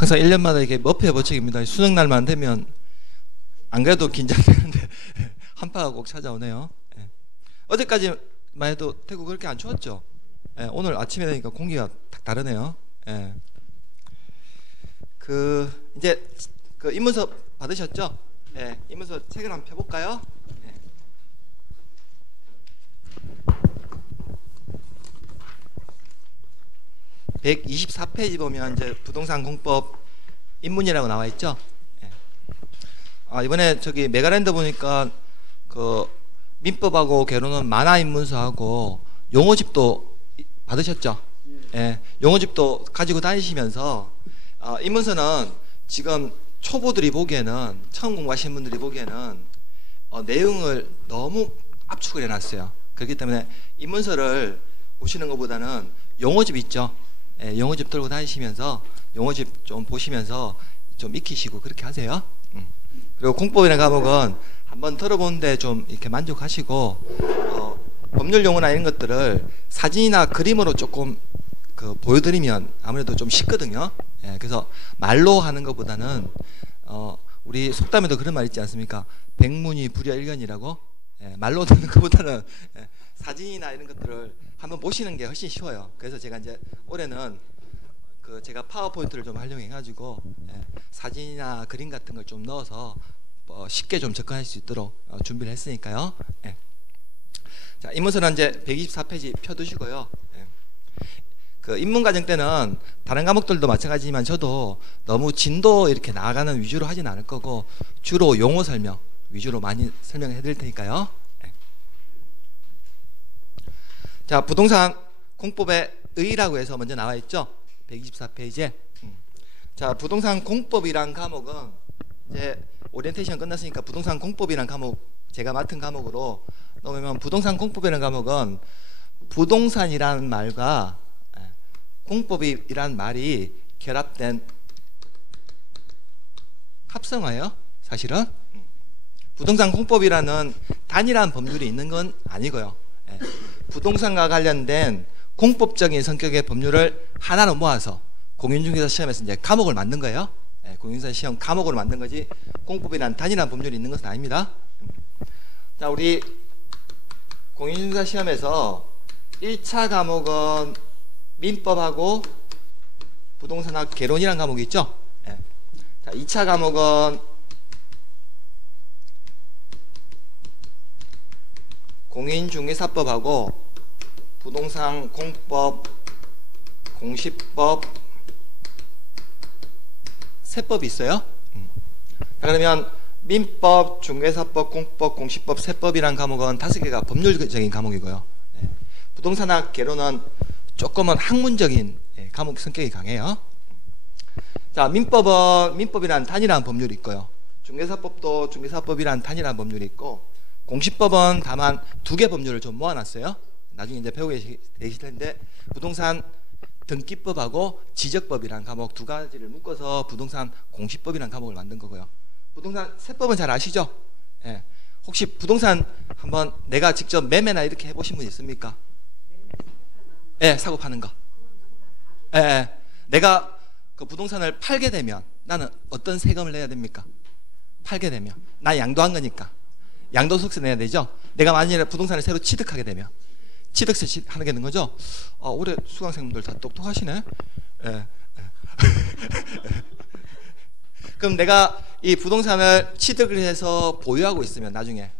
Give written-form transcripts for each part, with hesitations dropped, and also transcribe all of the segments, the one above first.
항상 1년마다 이렇게 머피의 법칙입니다. 수능 날만 되면 안 그래도 긴장되는데 한파가 꼭 찾아오네요. 예. 어제까지만 해도 태국 그렇게 안 추웠죠? 예, 오늘 아침에 되니까 공기가 딱 다르네요. 예. 이제 입문서 받으셨죠? 예, 입문서 책을 한번 펴볼까요? 예. 124페이지 보면 이제 부동산 공법 입문이라고 나와 있죠? 예. 이번에 저기 메가랜드 보니까 민법하고 개론은 만화 입문서하고 용어집도 받으셨죠? 예. 용어집도 가지고 다니시면서 입문서는 지금 초보들이 보기에는, 처음 공부하시는 분들이 보기에는 내용을 너무 압축을 해놨어요. 그렇기 때문에 입문서를 보시는 것보다는 용어집 있죠? 예, 용어집 들고 다니시면서 용어집 좀 보시면서 좀 익히시고 그렇게 하세요. 그리고 공법이라는 과목은 한번 들어보는데 좀 이렇게 만족하시고 법률 용어나 이런 것들을 사진이나 그림으로 조금 보여드리면 아무래도 좀 쉽거든요. 예, 그래서 말로 하는 것보다는 우리 속담에도 그런 말 있지 않습니까? 백문이 불여일견이라고. 예, 말로 듣는 것보다는 사진이나 이런 것들을 한번 보시는 게 훨씬 쉬워요. 그래서 제가 이제 올해는 제가 파워포인트를 좀 활용해가지고 사진이나 그림 같은 걸 좀 넣어서 쉽게 좀 접근할 수 있도록 준비를 했으니까요. 예. 자, 입문서는 이제 124페이지 펴두시고요. 예. 입문 과정 때는 다른 과목들도 마찬가지지만 저도 너무 진도 이렇게 나아가는 위주로 하진 않을 거고 주로 용어 설명 위주로 많이 설명해 드릴 테니까요. 예. 자, 부동산 공법의 의라고 해서 먼저 나와 있죠. 124페이지에. 자, 부동산 공법이란 과목은 이제 오리엔테이션 끝났으니까 부동산 공법이란 과목 제가 맡은 과목으로 넘으면, 부동산 공법이라는 과목은 부동산이라는 말과 공법이란 말이 결합된 합성어예요. 사실은 부동산 공법이라는 단일한 법률이 있는 건 아니고요. 부동산과 관련된 공법적인 성격의 법률을 하나로 모아서 공인중개사 시험에서 이제 과목을 만든 거예요. 공인중개사 시험 과목으로 만든 거지 공법이란 단일한 법률이 있는 것은 아닙니다. 자, 우리 공인중개사 시험에서 1차 과목은 민법하고 부동산학 개론이라는 과목이 있죠. 자, 2차 과목은 공인중개사법하고 부동산 공법, 공시법, 세법이 있어요. 자, 그러면 민법, 중개사법, 공법, 공시법, 세법이란 과목은 5개가 법률적인 과목이고요. 부동산학 개론은 조금은 학문적인 과목 성격이 강해요. 자, 민법이란 단일한 법률이 있고요. 중개사법도 중개사법이란 단일한 법률이 있고, 공시법은 다만 2개 법률을 좀 모아놨어요. 나중에 이제 배우게 되실 텐데, 부동산 등기법하고 지적법이란 과목 2가지를 묶어서 부동산 공시법이란 과목을 만든 거고요. 부동산 세법은 잘 아시죠? 예. 혹시 부동산 한번 내가 직접 매매나 이렇게 해보신 분 있습니까? 예, 사고 파는 거. 예. 내가 그 부동산을 팔게 되면 나는 어떤 세금을 내야 됩니까? 팔게 되면 나 양도한 거니까 양도소득세 내야 되죠. 내가 만약에 부동산을 새로 취득하게 되면 취득세 하게 되는 거죠. 올해 수강생분들 다 똑똑하시네. 예. 그럼 내가 이 부동산을 취득을 해서 보유하고 있으면 나중에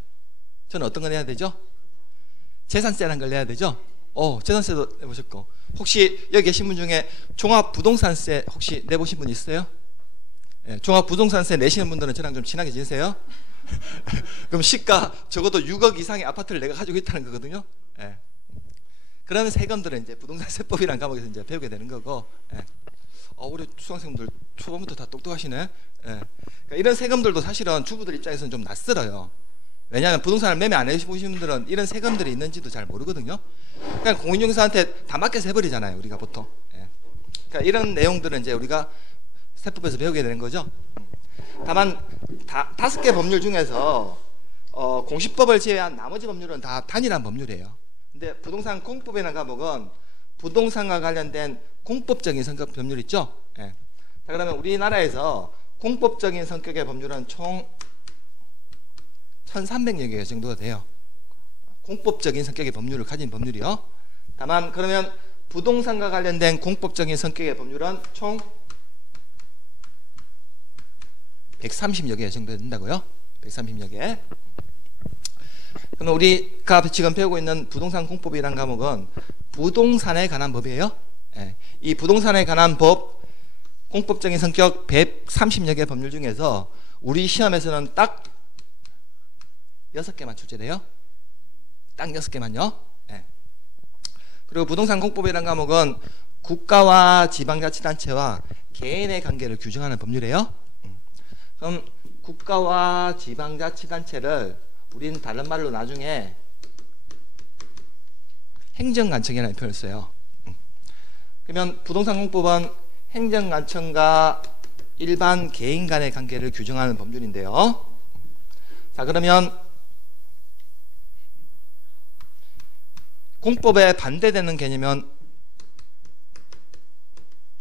저는 어떤 거 내야 되죠? 재산세라는 걸 내야 되죠. 재산세도 내보셨고, 혹시 여기 계신 분 중에 종합부동산세 혹시 내보신 분 있어요? 예, 종합부동산세 내시는 분들은 저랑 좀 친하게 지내세요. 그럼 시가 적어도 6억 이상의 아파트를 내가 가지고 있다는 거거든요. 예. 그러면 세금들은 이제 부동산 세법이라는 과목에서 이제 배우게 되는 거고. 예. 우리 수강생분들 초반부터 다 똑똑하시네. 예. 그러니까 이런 세금들도 사실은 주부들 입장에서는 좀 낯설어요. 왜냐하면 부동산을 매매 안 해보신 분들은 이런 세금들이 있는지도 잘 모르거든요. 그냥 공인중개사한테 다 맡겨서 해버리잖아요, 우리가 보통. 예. 그러니까 이런 내용들은 이제 우리가 세법에서 배우게 되는 거죠. 다만 5개 법률 중에서 공시법을 제외한 나머지 법률은 다 단일한 법률이에요. 근데 부동산 공법이라는 과목은 부동산과 관련된 공법적인 성격 법률 있죠. 예. 자, 그러면 우리나라에서 공법적인 성격의 법률은 총 1300여 개 정도가 돼요. 공법적인 성격의 법률을 가진 법률이요. 다만 그러면 부동산과 관련된 공법적인 성격의 법률은 총 130여 개 정도 된다고요. 130여 개. 그럼 우리가 지금 배우고 있는 부동산 공법이라는 과목은 부동산에 관한 법이에요. 예. 이 부동산에 관한 법, 공법적인 성격 130여 개 법률 중에서 우리 시험에서는 딱 6개만 출제돼요. 딱 6개만요. 예. 그리고 부동산 공법이라는 과목은 국가와 지방자치단체와 개인의 관계를 규정하는 법률이에요. 그럼 국가와 지방자치단체를 우리는 다른 말로 나중에 행정관청이라는 표현을 써요. 그러면 부동산 공법은 행정관청과 일반 개인 간의 관계를 규정하는 법률인데요. 자, 그러면 공법에 반대되는 개념은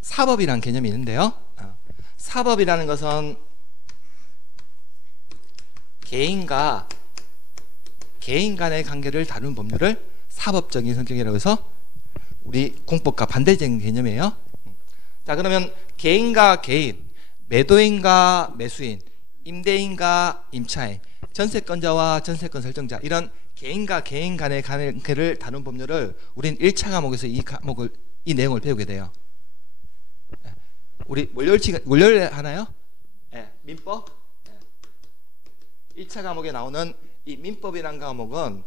사법이라는 개념이 있는데요. 사법이라는 것은 개인과 개인 간의 관계를 다루는 법률을 사법적인 성격이라고 해서 우리 공법과 반대적인 개념이에요. 자, 그러면 개인과 개인, 매도인과 매수인, 임대인과 임차인, 전세권자와 전세권 설정자, 이런 개인과 개인 간의 관계를 다룬 법률을 우린 1차 과목에서 이 내용을 배우게 돼요. 우리 월요일에 하나요? 네, 민법? 네. 1차 과목에 나오는 이 민법이라는 과목은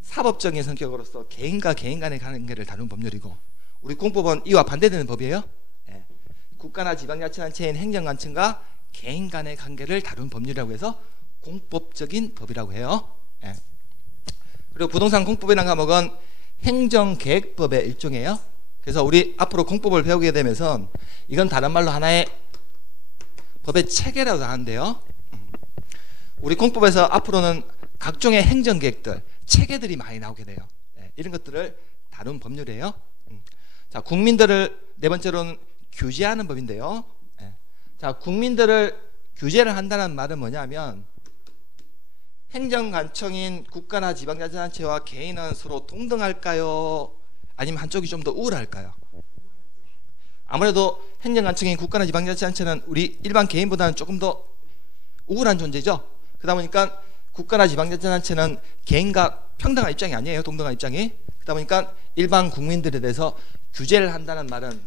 사법적인 성격으로서 개인과 개인 간의 관계를 다룬 법률이고, 우리 공법은 이와 반대되는 법이에요. 네. 국가나 지방자치단체인 행정관청과 개인 간의 관계를 다룬 법률이라고 해서 공법적인 법이라고 해요. 네. 그리고 부동산 공법이라는 과목은 행정계획법의 일종이에요. 그래서 우리 앞으로 공법을 배우게 되면서 이건 다른 말로 하나의 법의 체계라고 하는데요. 우리 공법에서 앞으로는 각종의 행정계획들, 체계들이 많이 나오게 돼요. 네, 이런 것들을 다룬 법률이에요. 자, 국민들을 네 번째로는 규제하는 법인데요. 네. 자, 국민들을 규제를 한다는 말은 뭐냐면 행정관청인 국가나 지방자치단체와 개인은 서로 동등할까요? 아니면 한쪽이 좀 더 우월할까요? 아무래도 행정관청인 국가나 지방자치단체는 우리 일반 개인보다는 조금 더 우월한 존재죠. 그러다 보니까 국가나 지방자치단체는 개인과 평등한 입장이 아니에요. 동등한 입장이. 그러다 보니까 일반 국민들에 대해서 규제를 한다는 말은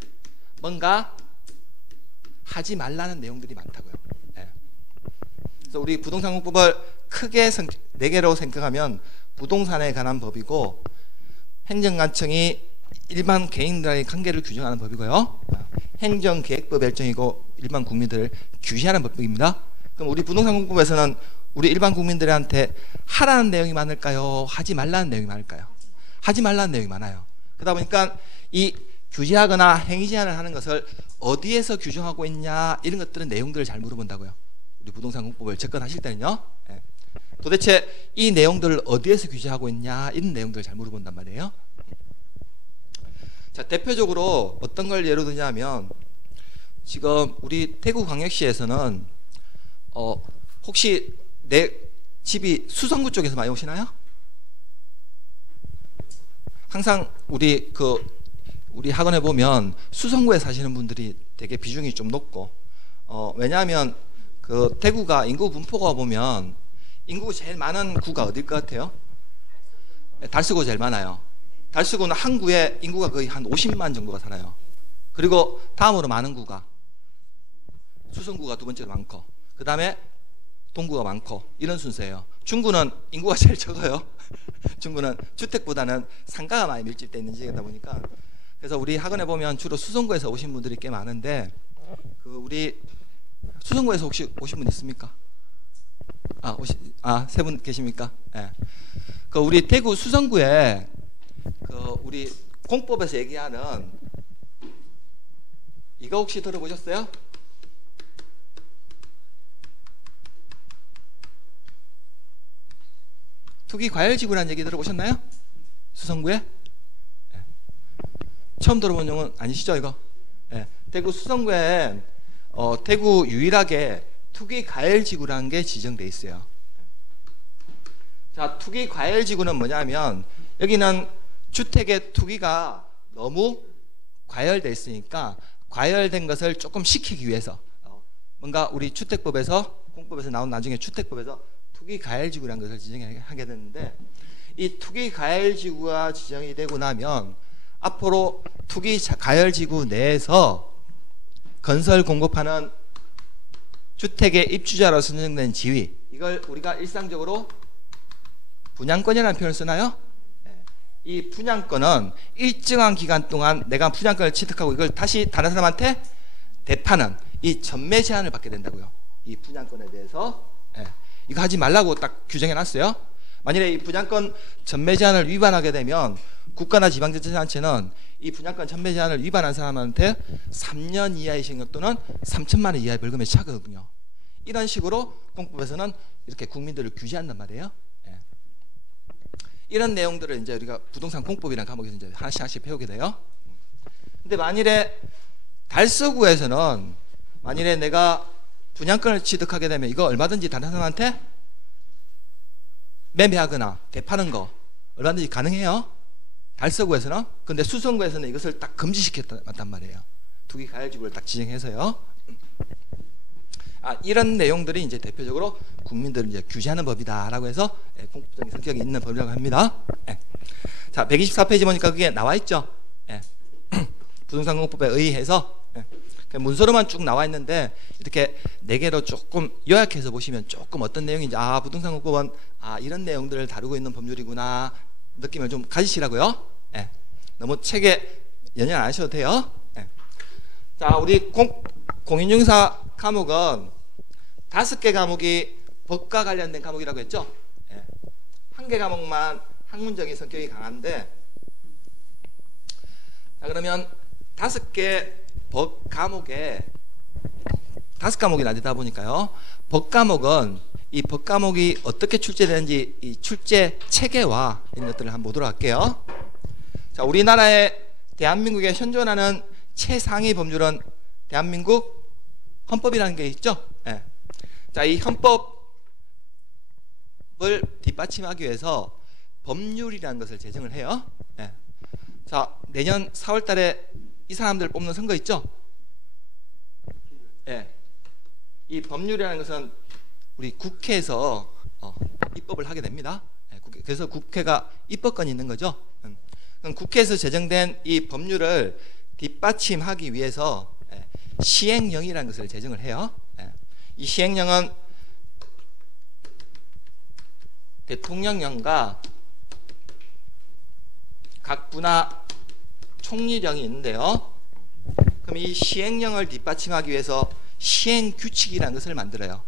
뭔가 하지 말라는 내용들이 많다고요. 네. 그래서 우리 부동산 공법을 크게 4개로 생각하면 부동산에 관한 법이고, 행정관청이 일반 개인들의 관계를 규정하는 법이고요, 행정계획법 일정이고 일반 국민들을 규제하는 법입니다. 그럼 우리 부동산 공법에서는 우리 일반 국민들한테 하라는 내용이 많을까요? 하지 말라는 내용이 많을까요? 하지 말라는 내용이 많아요. 그러다 보니까 이 규제하거나 행위 제한을 하는 것을 어디에서 규정하고 있냐, 이런 것들은 내용들을 잘 물어본다고요. 우리 부동산 공법을 접근하실 때는요. 네. 도대체 이 내용들을 어디에서 규제하고 있냐, 이런 내용들을 잘 물어본단 말이에요. 자, 대표적으로 어떤 걸 예로 드냐면 지금 우리 대구광역시에서는 혹시 내 집이 수성구 쪽에서 많이 오시나요? 항상 우리 학원에 보면 수성구에 사시는 분들이 되게 비중이 좀 높고, 왜냐하면 그 대구가 인구 분포가 보면 인구가 제일 많은 구가 어딜 것 같아요? 달서구 제일 많아요. 달서구는 한 구에 인구가 거의 한 50만 정도가 살아요. 그리고 다음으로 많은 구가 수성구가 두 번째로 많고, 그 다음에 동구가 많고, 이런 순서예요. 중구는 인구가 제일 적어요. 중구는 주택보다는 상가가 많이 밀집되어 있는 지역이다 보니까. 그래서 우리 학원에 보면 주로 수성구에서 오신 분들이 꽤 많은데, 우리 수성구에서 혹시 오신 분 있습니까? 세 분 계십니까? 네. 우리 대구 수성구에 우리 공법에서 얘기하는 이거 혹시 들어보셨어요? 투기과열지구라는 얘기 들어보셨나요? 수성구에? 네. 처음 들어본 용어는 아니시죠, 이거? 네. 대구 수성구에 대구 유일하게 투기과열지구라는 게 지정돼 있어요. 자, 투기과열지구는 뭐냐면 여기는 주택의 투기가 너무 과열돼 있으니까 과열된 것을 조금 식히기 위해서 뭔가 우리 주택법에서 공법에서 나온 나중에 주택법에서 투기과열지구라는 것을 지정하게 됐는데, 이 투기과열지구가 지정이 되고 나면 앞으로 투기과열지구 내에서 건설 공급하는 주택의 입주자로 선정된 지위, 이걸 우리가 일상적으로 분양권이라는 표현을 쓰나요? 이 분양권은 일정한 기간 동안 내가 분양권을 취득하고 이걸 다시 다른 사람한테 대파는 이 전매 제한을 받게 된다고요. 이 분양권에 대해서 이거 하지 말라고 딱 규정해 놨어요. 만일에 이 분양권 전매 제한을 위반하게 되면 국가나 지방자치단체는 이 분양권 전매 제한을 위반한 사람한테 3년 이하의 징역 또는 3천만 원 이하의 벌금에 처하거든요. 이런 식으로 공법에서는 이렇게 국민들을 규제한단 말이에요. 이런 내용들을 이제 우리가 부동산 공법이라는 과목에서 이제 하나씩 배우게 돼요. 근데 만일에 달서구에서는 만일에 내가 분양권을 취득하게 되면 이거 얼마든지 다른 사람한테 매매하거나 대파는 거 얼마든지 가능해요. 달서구에서는. 근데 수성구에서는 이것을 딱 금지시켰단 말이에요. 투기과열지구를 딱 지정해서요. 이런 내용들이 이제 대표적으로 국민들을 이제 규제하는 법이다라고 해서 공법적인 성격이 있는 법이라고 합니다. 자, 124페이지 보니까 그게 나와 있죠. 부동산 공법에 의해서 문서로만 쭉 나와 있는데 이렇게 4개로 조금 요약해서 보시면 조금 어떤 내용인지 부동산 공법은 이런 내용들을 다루고 있는 법률이구나 느낌을 좀 가지시라고요. 너무 책에 연연 안 하셔도 돼요. 자, 우리 공인중개사 과목은 5개 과목이 법과 관련된 과목이라고 했죠. 1개 과목만 학문적인 성격이 강한데, 자, 그러면 5개 법 과목에 5과목이 나뉘다 보니까요. 법 과목은 이 법 과목이 어떻게 출제되는지 이 출제 체계와 이런 것들을 한번 보도록 할게요. 자, 우리나라의 대한민국에 현존하는 최상위 법률은 대한민국 헌법이라는 게 있죠. 자, 이 헌법을 뒷받침하기 위해서 법률이라는 것을 제정을 해요. 자, 내년 4월 달에 이 사람들 뽑는 선거 있죠? 이 법률이라는 것은 우리 국회에서 입법을 하게 됩니다. 그래서 국회가 입법권이 있는 거죠. 그럼 국회에서 제정된 이 법률을 뒷받침하기 위해서 시행령이라는 것을 제정을 해요. 이 시행령은 대통령령과 각 부나 총리령이 있는데요. 그럼 이 시행령을 뒷받침하기 위해서 시행규칙이라는 것을 만들어요.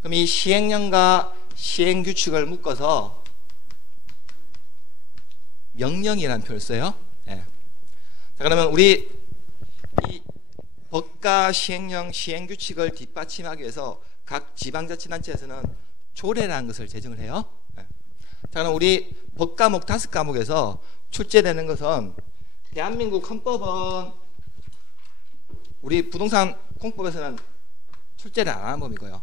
그럼 이 시행령과 시행규칙을 묶어서 명령이라는 표현을 써요. 자, 그러면 우리 이 법과 시행령, 시행규칙을 뒷받침하기 위해서 각 지방자치단체에서는 조례라는 것을 제정을 해요. 자, 그럼 우리 법과목 5과목에서 출제되는 것은 대한민국 헌법은 우리 부동산 공법에서는 출제를 안 하는 법이고요.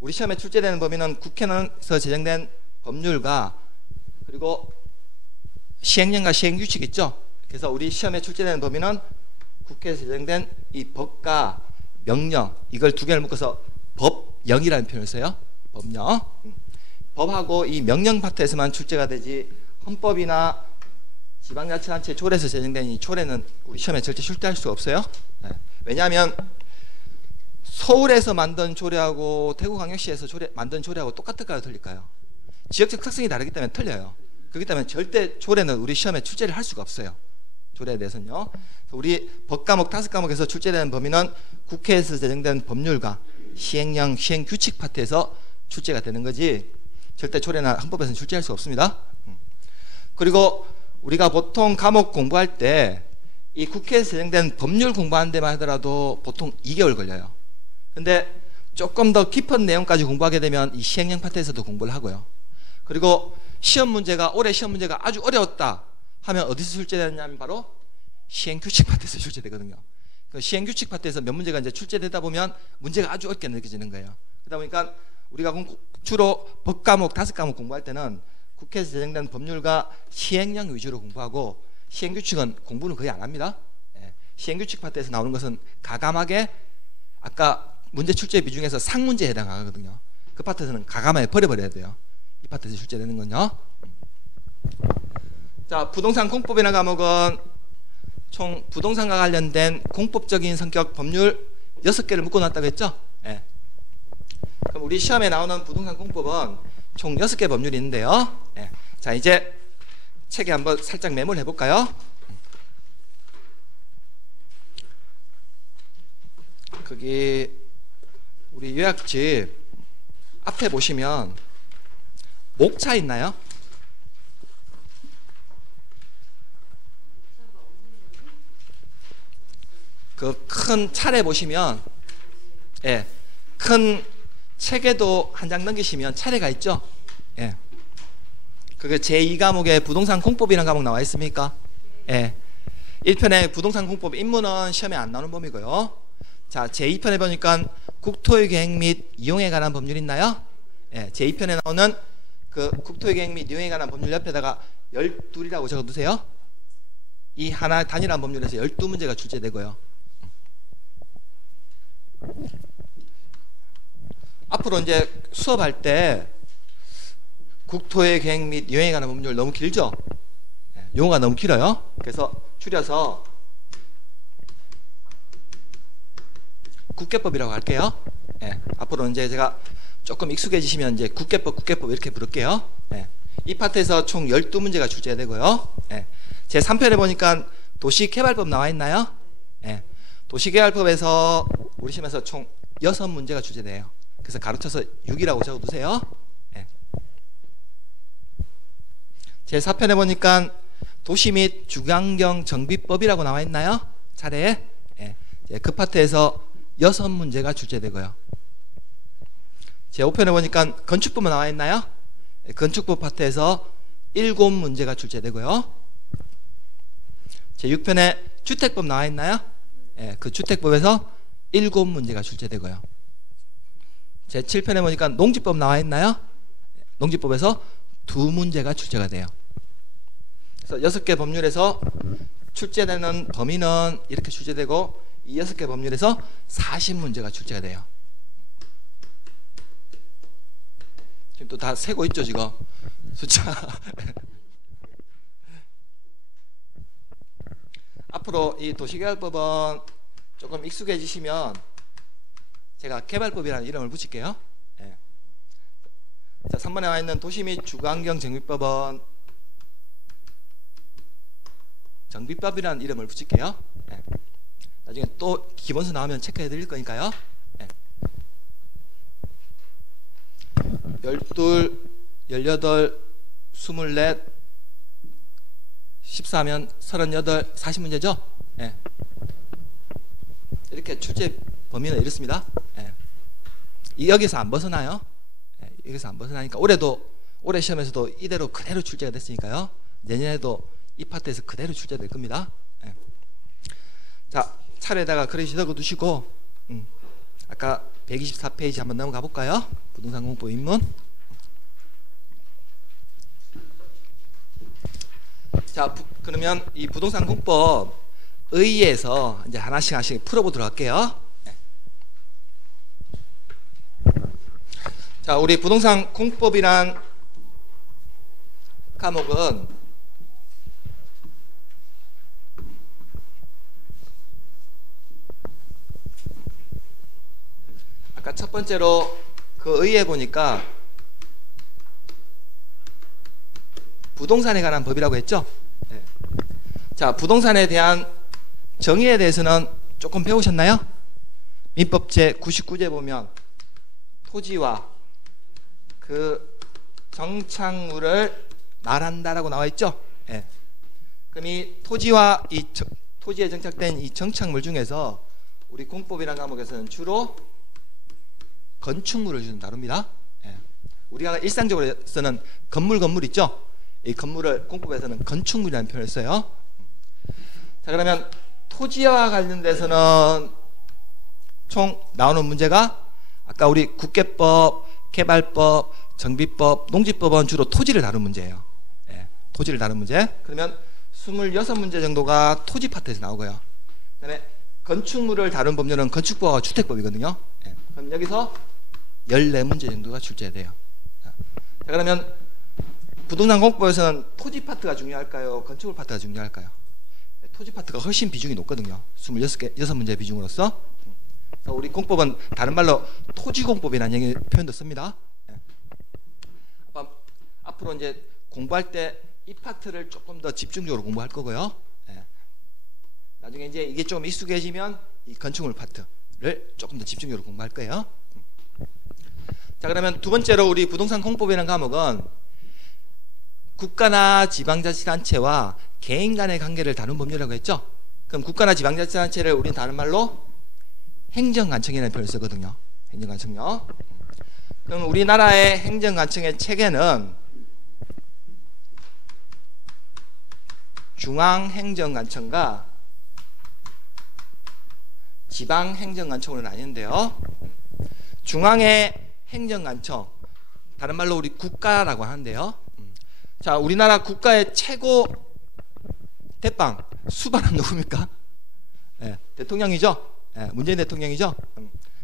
우리 시험에 출제되는 범위는 국회에서 제정된 법률과 그리고 시행령과 시행규칙 있죠. 그래서 우리 시험에 출제되는 범위는 국회에서 제정된 이 법과 명령, 이걸 2개를 묶어서 법령이라는 표현을 써요. 법령. 법하고 이 명령 파트에서만 출제가 되지 헌법이나 지방자치단체 조례에서 제정된 이 조례는 우리 시험에 절대 출제할 수가 없어요. 왜냐하면 서울에서 만든 조례하고 대구광역시에서 만든 조례하고 똑같을까요, 틀릴까요? 지역적 특성이 다르기 때문에 틀려요. 그렇기 때문에 절대 조례는 우리 시험에 출제를 할 수가 없어요. 조례에 대해서는요. 우리 법과목 5과목에서 출제되는 범위는 국회에서 제정된 법률과 시행령, 시행규칙 파트에서 출제가 되는 거지 절대 조례나 헌법에서는 출제할 수 없습니다. 그리고 우리가 보통 과목 공부할 때 이 국회에서 제정된 법률 공부하는 데만 하더라도 보통 2개월 걸려요. 근데 조금 더 깊은 내용까지 공부하게 되면 이 시행령 파트에서도 공부를 하고요. 그리고 올해 시험 문제가 아주 어려웠다 하면 어디서 출제되느냐면 바로 시행규칙 파트에서 출제되거든요. 그 시행규칙 파트에서 몇 문제가 이제 출제되다 보면 문제가 아주 어렵게 느껴지는 거예요. 그러다 보니까 우리가 주로 법과목 5과목 공부할 때는 국회에서 제정된 법률과 시행령 위주로 공부하고 시행규칙은 공부는 거의 안 합니다. 예. 시행규칙 파트에서 나오는 것은 가감하게 아까 문제 출제 비중에서 상문제에 해당하거든요. 그 파트에서는 가감하게 버려버려야 돼요. 이 파트에서 출제되는 건요. 자, 부동산 공법이라는 과목은 총 부동산과 관련된 공법적인 성격 법률 6개를 묶어놨다고 했죠? 예. 그럼 우리 시험에 나오는 부동산 공법은 총 6개 법률이 있는데요. 예. 자, 이제 책에 한번 살짝 메모를 해볼까요? 거기 우리 요약집 앞에 보시면 목차 있나요? 그 큰 차례 보시면, 예, 큰 책에도 한 장 넘기시면 차례가 있죠. 예, 그게 제2과목에 부동산 공법이라는 과목 나와 있습니까? 예, 1편에 부동산 공법 입문은 시험에 안 나오는 범위고요. 자, 제2편에 보니까 국토의 계획 및 이용에 관한 법률 있나요? 예, 제2편에 나오는 그 국토의 계획 및 이용에 관한 법률 옆에다가 12이라고 적어두세요. 이 하나 단일한 법률에서 12문제가 출제되고요. 앞으로 이제 수업할 때 국토의 계획 및 이용에 관한 법률 너무 길죠? 용어가 너무 길어요. 그래서 줄여서 국계법이라고 할게요. 예, 앞으로 이제 제가 조금 익숙해지시면 이제 국계법 이렇게 부를게요. 예, 이 파트에서 총 12문제가 출제되고요. 예, 제 3편에 보니까 도시개발법 나와 있나요? 예, 도시개발법에서 우리 시험에서 총 6문제가 출제돼요. 그래서 가로쳐서 6이라고 적어두세요. 예. 제 4편에 보니까 도시 및 주거환경 정비법이라고 나와 있나요? 차례에. 예. 그 파트에서 6문제가 출제되고요. 제 5편에 보니까 건축법은 나와 있나요? 예. 건축법 파트에서 7문제가 출제되고요. 제 6편에 주택법 나와 있나요? 예. 그 주택법에서 7문제가 출제되고요. 제 7편에 보니까 농지법 나와 있나요? 농지법에서 2문제가 출제가 돼요. 그래서 6개 법률에서 출제되는 범위는 이렇게 출제되고 이 6개 법률에서 40문제가 출제가 돼요. 지금 또 다 세고 있죠, 지금 숫자. 앞으로 이 도시개발법은 조금 익숙해지시면 제가 개발법이라는 이름을 붙일게요. 예. 자, 3번에 나와 있는 도시 및 주거환경 정비법은 정비법이라는 이름을 붙일게요. 예. 나중에 또 기본서 나오면 체크해 드릴 거니까요. 예. 12, 18, 24, 14면 38, 40문제죠? 예. 이렇게 출제 범위는 이렇습니다. 예. 여기서 안 벗어나요. 예. 여기서 안 벗어나니까 올해 시험에서도 이대로 그대로 출제가 됐으니까요. 내년에도 이 파트에서 그대로 출제될 겁니다. 예. 자, 차례에다가 글씨 적어두시고 아까 124페이지 한번 넘어가 볼까요? 부동산 공법 입문. 자, 그러면 이 부동산 공법 의의에서 이제 하나씩 풀어보도록 할게요. 자, 우리 부동산 공법이란 과목은 아까 첫 번째로 그 의의에 보니까 부동산에 관한 법이라고 했죠? 네. 자, 부동산에 대한 정의에 대해서는 조금 배우셨나요? 민법 제 99제 보면 토지와 그 정착물을 말한다라고 나와 있죠. 예. 그럼 이 토지와 이 토지에 정착된 이 정착물 중에서 우리 공법이라는 과목에서는 주로 건축물을 좀 다룹니다. 예. 우리가 일상적으로 쓰는 건물 있죠. 이 건물을 공법에서는 건축물이라는 표현을 써요. 자, 그러면 토지와 관련돼서는 총 나오는 문제가 아까 우리 국계법, 개발법, 정비법, 농지법은 주로 토지를 다룬 문제예요. 예, 토지를 다룬 문제. 그러면 26문제 정도가 토지 파트에서 나오고요. 그다음에 건축물을 다룬 법률은 건축법과 주택법이거든요. 예, 그럼 여기서 14문제 정도가 출제돼요. 자, 그러면 부동산 공법에서는 토지 파트가 중요할까요? 건축물 파트가 중요할까요? 토지 파트가 훨씬 비중이 높거든요. 26문제 비중으로서. 그래서 우리 공법은 다른 말로 토지공법이라는 표현도 씁니다. 예. 앞으로 이제 공부할 때 이 파트를 조금 더 집중적으로 공부할 거고요. 예. 나중에 이제 이게 좀 익숙해지면 이 건축물 파트를 조금 더 집중적으로 공부할 거예요. 자, 그러면 두 번째로 우리 부동산 공법이라는 과목은 국가나 지방자치단체와 개인 간의 관계를 다룬 법률이라고 했죠. 그럼 국가나 지방자치단체를 우리는 다른 말로 행정관청이라는 표현을 쓰거든요. 행정관청요. 그럼 우리나라의 행정관청의 체계는 중앙행정관청과 지방행정관청으로 나뉘는데요. 중앙의 행정관청, 다른 말로 우리 국가라고 하는데요. 자, 우리나라 국가의 최고 대빵 수반은 누굽니까? 네, 대통령이죠. 네, 문재인 대통령이죠.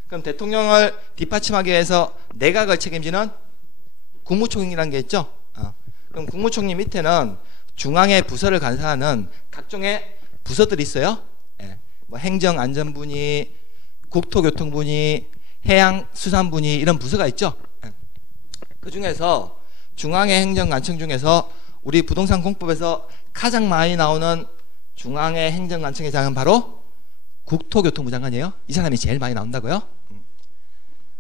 그럼 대통령을 뒷받침하기 위해서 내각을 책임지는 국무총리라는 게 있죠. 그럼 국무총리 밑에는 중앙의 부서를 간사하는 각종의 부서들이 있어요. 예, 뭐 행정안전부니, 국토교통부니, 해양수산부니 이런 부서가 있죠. 예. 그 중에서 중앙의 행정관청 중에서 우리 부동산 공법에서 가장 많이 나오는 중앙의 행정관청의 장은 바로 국토교통부 장관이에요. 이 사람이 제일 많이 나온다고요.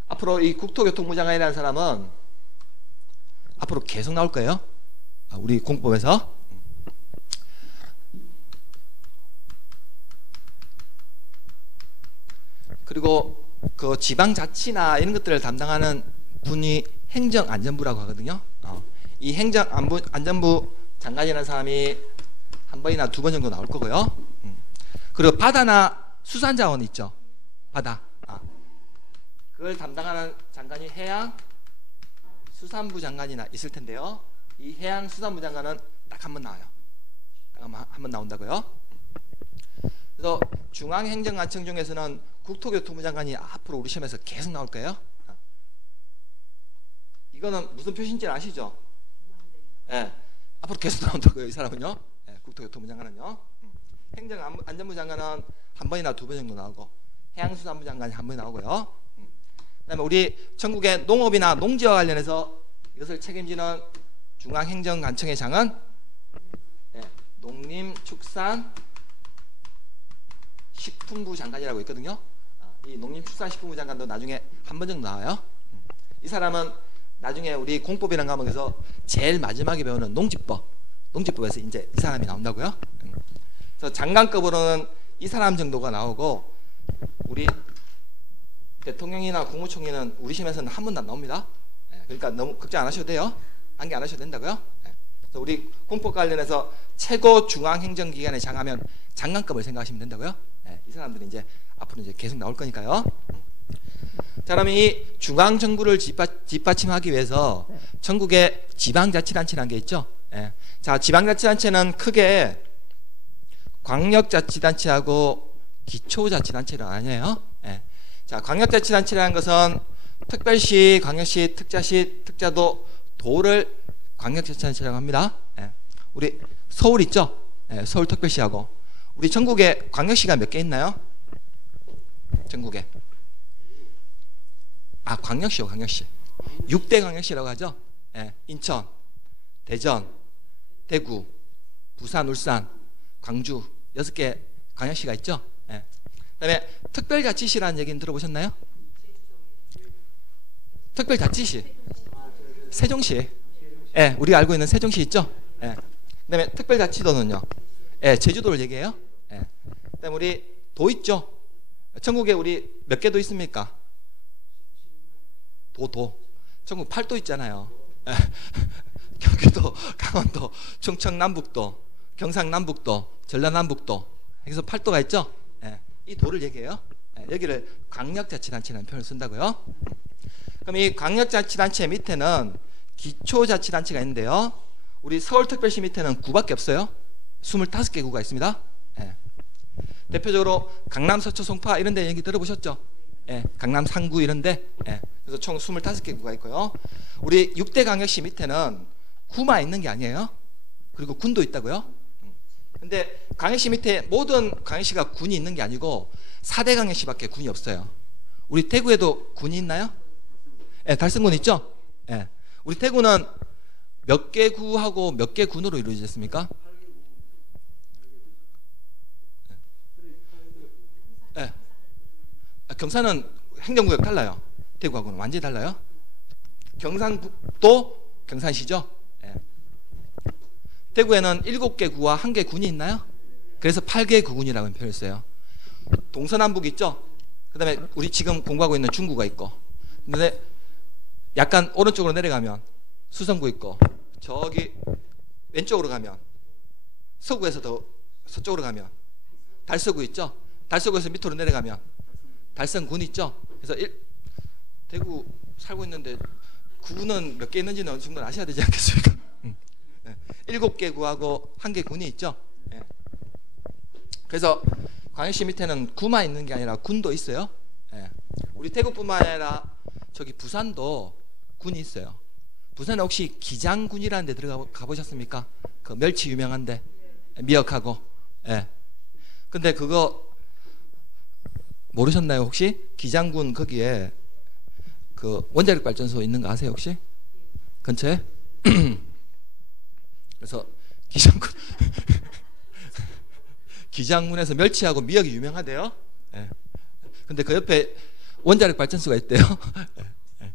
앞으로 이 국토교통부 장관이라는 사람은 앞으로 계속 나올 거예요. 우리 공법에서. 그리고 그 지방자치나 이런 것들을 담당하는 분이 행정안전부라고 하거든요. 이 행정안전부 장관이라는 사람이 한 번이나 두 번 정도 나올 거고요. 그리고 바다나 수산자원 있죠. 바다. 그걸 담당하는 장관이 해양수산부 장관이나 있을 텐데요. 이 해양수산부 장관은 딱 한 번 나와요. 딱 한 번 나온다고요. 그래서 중앙행정관청 중에서는 국토교통부 장관이 앞으로 우리 시험에서 계속 나올 거예요. 이거는 무슨 표시인지 아시죠? 예, 앞으로 계속 나온다고요. 이 사람은요. 예, 국토교통부 장관은요. 행정안전부 장관은 한 번이나 두 번 정도 나오고 해양수산부 장관이 한 번 나오고요. 그다음에 우리 전국의 농업이나 농지와 관련해서 이것을 책임지는 중앙행정관청의 장은 예, 농림축산식품부 장관이라고 있거든요. 이 농림축산식품부 장관도 나중에 한 번 정도 나와요. 이 사람은 나중에 우리 공법이라는 과목에서 제일 마지막에 배우는 농지법에서 이제 이 사람이 나온다고요. 그래서 장관급으로는 이 사람 정도가 나오고 우리 대통령이나 국무총리는 우리 시험에서는 한 번도 안 나옵니다. 그러니까 너무 걱정 안 하셔도 돼요. 암기 안 하셔도 된다고요. 그래서 우리 공법 관련해서 최고 중앙행정기관에 장하면 장관급을 생각하시면 된다고요. 이 사람들이 이제 앞으로 이제 계속 나올 거니까요. 자, 그러면 이 중앙정부를 뒷받침하기 위해서 전국의 지방자치단체라는 게 있죠. 자, 지방자치단체는 크게 광역자치단체하고 기초자치단체가 아니에요. 자, 광역자치단체라는 것은 특별시, 광역시, 특자시, 특자도, 도를 광역자치단체라고 합니다. 우리 서울 있죠? 서울특별시하고 우리 전국에 광역시가 몇 개 있나요? 전국에 광역시요. 광역시 6대 광역시라고 하죠. 인천, 대전, 대구, 부산, 울산, 광주 6개 광역시가 있죠. 그다음에 특별자치시라는 얘기는 들어보셨나요? 특별자치시 세종시. 우리가 알고 있는 세종시 있죠. 그다음에 특별자치도는요. 제주도를 얘기해요. 그다음에 우리 도 있죠. 전국에 우리 몇 개 도 있습니까? 도. 전국 8도 있잖아요. 경기도, 강원도, 충청남북도, 경상남북도, 전라남북도, 여기서 팔도가 있죠? 예, 이 도를 얘기해요. 예, 여기를 광역자치단체라는 표현을 쓴다고요. 그럼 이 광역자치단체 밑에는 기초자치단체가 있는데요. 우리 서울특별시 밑에는 구밖에 없어요. 25개 구가 있습니다. 예. 대표적으로 강남, 서초, 송파 이런 데 얘기 들어보셨죠? 예, 강남 상구 이런 데. 예. 그래서 총 25개 구가 있고요. 우리 6대 광역시 밑에는 구만 있는 게 아니에요. 그리고 군도 있다고요. 근데 광역시 밑에 모든 광역시가 군이 있는 게 아니고 4대 광역시밖에 군이 없어요. 우리 대구에도 군이 있나요? 예, 달성군 있죠? 예. 우리 대구는 몇 개 구하고 몇 개 군으로 이루어졌습니까? 예. 경산은 행정구역 달라요. 대구하고는 완전히 달라요. 경상북도 경산시죠? 예. 대구에는 7개 구와 1개 군이 있나요? 그래서 8개 구군이라고 표현을 써요. 동서남북 있죠? 그 다음에 우리 지금 공부하고 있는 중구가 있고, 근데 약간 오른쪽으로 내려가면 수성구 있고, 저기 왼쪽으로 가면 서구에서 더 서쪽으로 가면 달서구 있죠? 달서구에서 밑으로 내려가면 달성군 있죠? 그래서 대구 살고 있는데 구는 몇 개 있는지는 어느 정도 아셔야 되지 않겠습니까? 7개 구하고 1개 군이 있죠? 예. 그래서 광역시 밑에는 구만 있는 게 아니라 군도 있어요. 예. 우리 대구뿐만 아니라 저기 부산도 군이 있어요. 부산에 혹시 기장군이라는 데 들어가 보셨습니까? 그 멸치 유명한데 미역하고. 예. 근데 그거 모르셨나요 혹시? 기장군 거기에 그 원자력 발전소 있는 거 아세요 혹시? 근처에? 그래서 기장군 기장군에서 멸치하고 미역이 유명하대요. 예. 근데 그 옆에 원자력 발전소가 있대요. 예.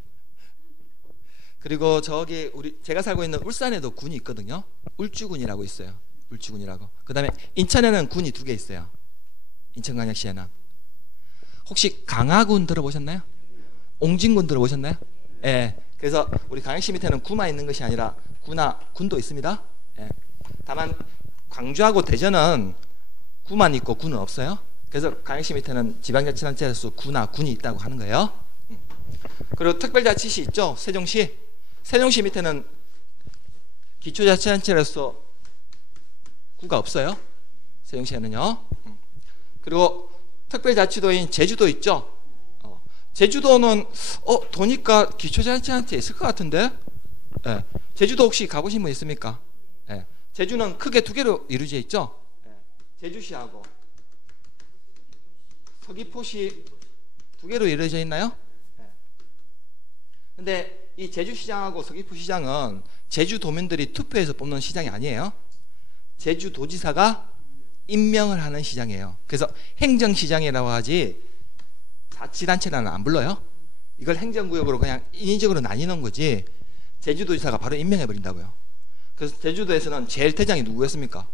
그리고 저기 우리 제가 살고 있는 울산에도 군이 있거든요. 울주군이라고 있어요. 울주군이라고. 그다음에 인천에는 군이 2개 있어요. 인천광역시에는. 혹시 강화군 들어보셨나요? 옹진군 들어보셨나요? 예. 그래서 우리 광역시 밑에는 구만 있는 것이 아니라 구나 군도 있습니다. 예. 다만 광주하고 대전은 구만 있고 군은 없어요. 그래서 광역시 밑에는 지방자치단체에서 구나 군이 있다고 하는 거예요. 그리고 특별자치시 있죠? 세종시. 세종시 밑에는 기초자치단체로서 구가 없어요. 세종시에는요. 그리고 특별자치도인 제주도 있죠? 제주도는 도니까 기초자치단체 있을 것 같은데. 예. 제주도 혹시 가보신 분 있습니까? 예. 제주는 크게 2개로 이루어져 있죠. 예. 제주시하고 서귀포시 2개로 이루어져 있나요? 예. 근데 이 제주시장하고 서귀포시장은 제주도민들이 투표해서 뽑는 시장이 아니에요. 제주도지사가 임명을 하는 시장이에요. 그래서 행정시장이라고 하지 자치단체라는 안 불러요. 이걸 행정구역으로 그냥 인위적으로 나뉘는 거지 제주도지사가 바로 임명해버린다고요. 그래서 제주도에서는 제일 대장이 누구였습니까?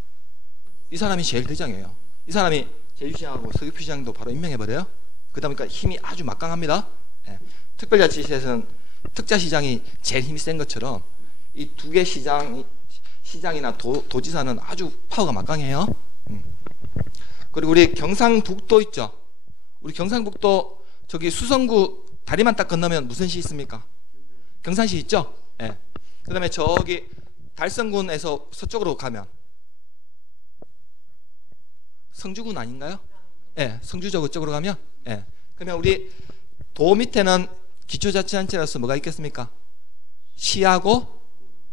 이 사람이 제일 대장이에요. 이 사람이 제주시장하고 서귀포시장도 바로 임명해버려요. 그러다 보니까 힘이 아주 막강합니다. 예. 특별자치시에서는 특자시장이 제일 힘이 센 것처럼 이 2개 시장이나 도지사는 아주 파워가 막강해요. 그리고 우리 경상북도 있죠. 우리 경상북도 저기 수성구 다리만 딱 건너면 무슨 시 있습니까? 경산시 있죠. 예. 그 다음에 저기 달성군에서 서쪽으로 가면 성주군 아닌가요? 예, 성주 쪽으로 가면 예. 그러면 우리 도 밑에는 기초자치단체로서 뭐가 있겠습니까? 시하고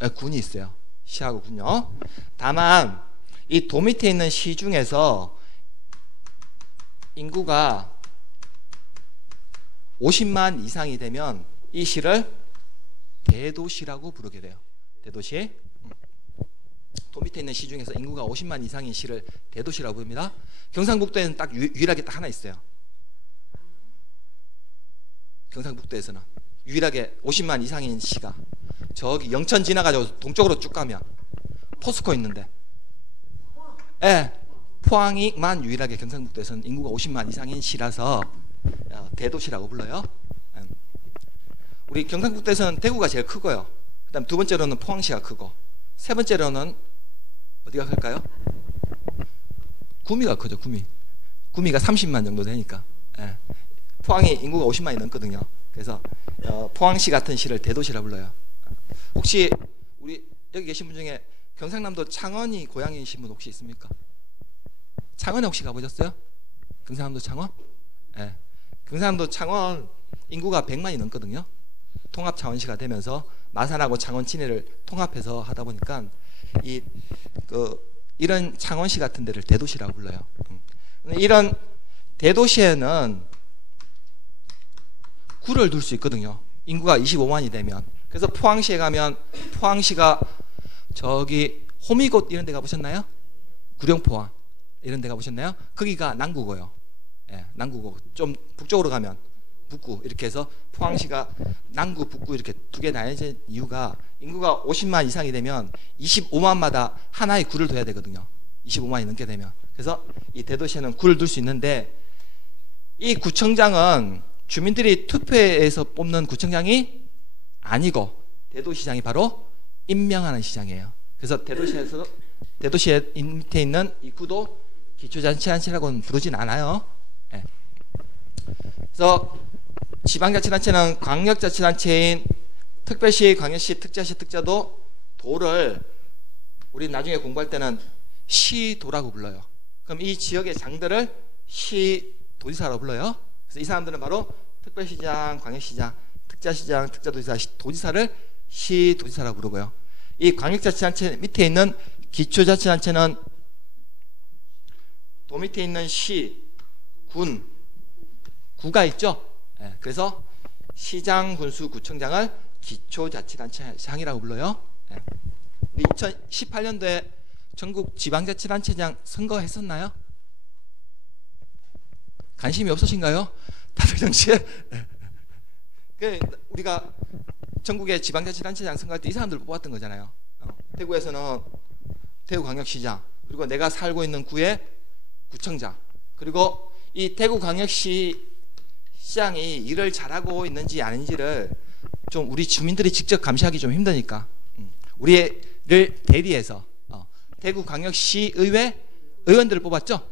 예, 군이 있어요. 시하고 군요. 다만 이 도 밑에 있는 시 중에서 인구가 50만 이상이 되면 이 시를 대도시라고 부르게 돼요. 대도시. 도 밑에 있는 시 중에서 인구가 50만 이상인 시를 대도시라고 부릅니다. 경상북도에는 딱 유일하게 딱 하나 있어요. 경상북도에서는 유일하게 50만 이상인 시가 저기 영천 지나가지고 동쪽으로 쭉 가면 포스코 있는데, 예, 포항이만 유일하게 경상북도에서는 인구가 50만 이상인 시라서 대도시라고 불러요. 우리 경상북도에서는 대구가 제일 크고요. 그다음 두 번째로는 포항시가 크고, 세 번째로는 어디가 클까요? 구미가 크죠. 구미가 30만 정도 되니까. 예. 포항이 인구가 50만이 넘거든요. 그래서 포항시 같은 시를 대도시라 불러요. 혹시 우리 여기 계신 분 중에 경상남도 창원이 고향이신 분 혹시 있습니까? 창원에 혹시 가보셨어요? 경상남도 창원? 예. 경상남도 창원 인구가 100만이 넘거든요. 통합 창원시가 되면서 마산하고 창원 진해를 통합해서 하다 보니까 이런 창원시 같은 데를 대도시라고 불러요. 이런 대도시에는 구를 둘 수 있거든요. 인구가 25만이 되면. 그래서 포항시에 가면 포항시가 저기 호미곶 이런 데 가보셨나요? 구룡포항 이런 데 가보셨나요? 거기가 남구고요. 예, 남구고 좀 북쪽으로 가면 북구 이렇게 해서 포항시가 남구 북구 이렇게 두 개 나뉘어진 이유가 인구가 50만 이상이 되면 25만마다 하나의 구를 둬야 되거든요. 25만이 넘게 되면. 그래서 이 대도시에는 구를 둘 수 있는데 이 구청장은 주민들이 투표해서 뽑는 구청장이 아니고 대도시장이 바로 임명하는 시장이에요. 그래서 대도시에 밑에 있는 이 구도 기초자치단체라고는 부르진 않아요. 네. 그래서 지방자치단체는 광역자치단체인 특별시, 광역시, 특자시, 특자도 도를 우리 나중에 공부할 때는 시도라고 불러요. 그럼 이 지역의 장들을 시도지사라고 불러요. 그래서 이 사람들은 바로 특별시장, 광역시장, 특자시장, 특자도지사, 도지사를 시도지사라고 부르고요. 이 광역자치단체 밑에 있는 기초자치단체는 도 밑에 있는 시, 군, 구가 있죠. 네, 그래서 시장, 군수, 구청장을 기초자치단체장이라고 불러요. 네. 우리 2018년도에 전국 지방자치단체장 선거했었나요? 관심이 없으신가요? 다들 정치에? 우리가 전국의 지방자치단체장 선거할 때 이 사람들 뽑았던 거잖아요. 대구에서는 대구광역시장, 그리고 내가 살고 있는 구의 구청장, 그리고 이 대구광역시 시장이 일을 잘하고 있는지 아닌지를 좀 우리 주민들이 직접 감시하기 좀 힘드니까 우리를 대리해서 대구광역시 의회 의원들을 뽑았죠.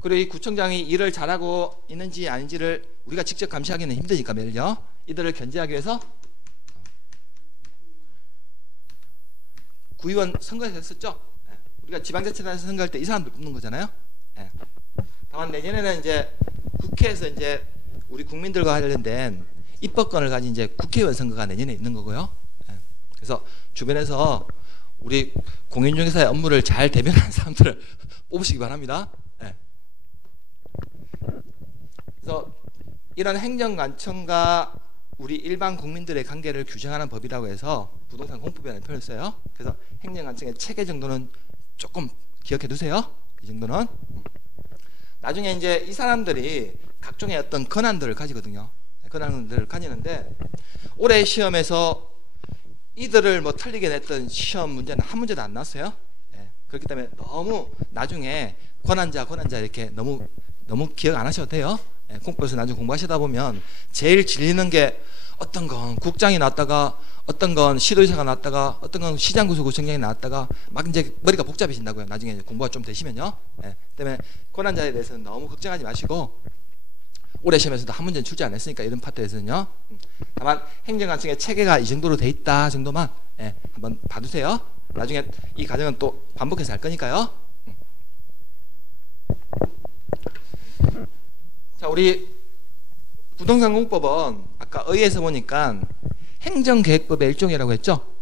그리고 이 구청장이 일을 잘하고 있는지 아닌지를 우리가 직접 감시하기는 힘드니까 말이죠. 이들을 견제하기 위해서 구의원 선거에서 했었죠. 우리가 지방자치단체 선거할 때 이 사람들 뽑는 거잖아요. 다만 내년에는 이제 국회에서 이제 우리 국민들과 관련된 입법권을 가진 이제 국회의원 선거가 내년에 있는 거고요. 그래서 주변에서 우리 공인중개사의 업무를 잘 대변하는 사람들을 뽑으시기 바랍니다. 그래서 이런 행정관청과 우리 일반 국민들의 관계를 규정하는 법이라고 해서 부동산 공법이라는 표현을 써요. 그래서 행정관청의 체계 정도는 조금 기억해 두세요. 이 정도는. 나중에 이제 이 사람들이 각종의 어떤 권한들을 가지거든요. 권한들을 가지는데 올해 시험에서 이들을 뭐 틀리게 냈던 시험 문제는 한 문제도 안 나왔어요. 그렇기 때문에 너무 나중에 권한자 이렇게 너무 기억 안 하셔도 돼요. 공법에서 나중에 공부하시다 보면 제일 질리는 게 어떤 건 국장이 나왔다가 어떤 건 시도지사가 나왔다가 어떤 건 시장구수구청장이 나왔다가 막 이제 머리가 복잡해진다고요. 나중에 공부가 좀 되시면요. 때문에 권한자에 대해서는 너무 걱정하지 마시고 올해 시험에서도 한 문제는 출제 안 했으니까 이런 파트에서는요. 다만 행정관청의 체계가 이 정도로 돼 있다 정도만 한번 봐두세요. 나중에 이 과정은 또 반복해서 할 거니까요. 자, 우리 부동산공법은 아까 의에서 보니까 행정계획법의 일종이라고 했죠.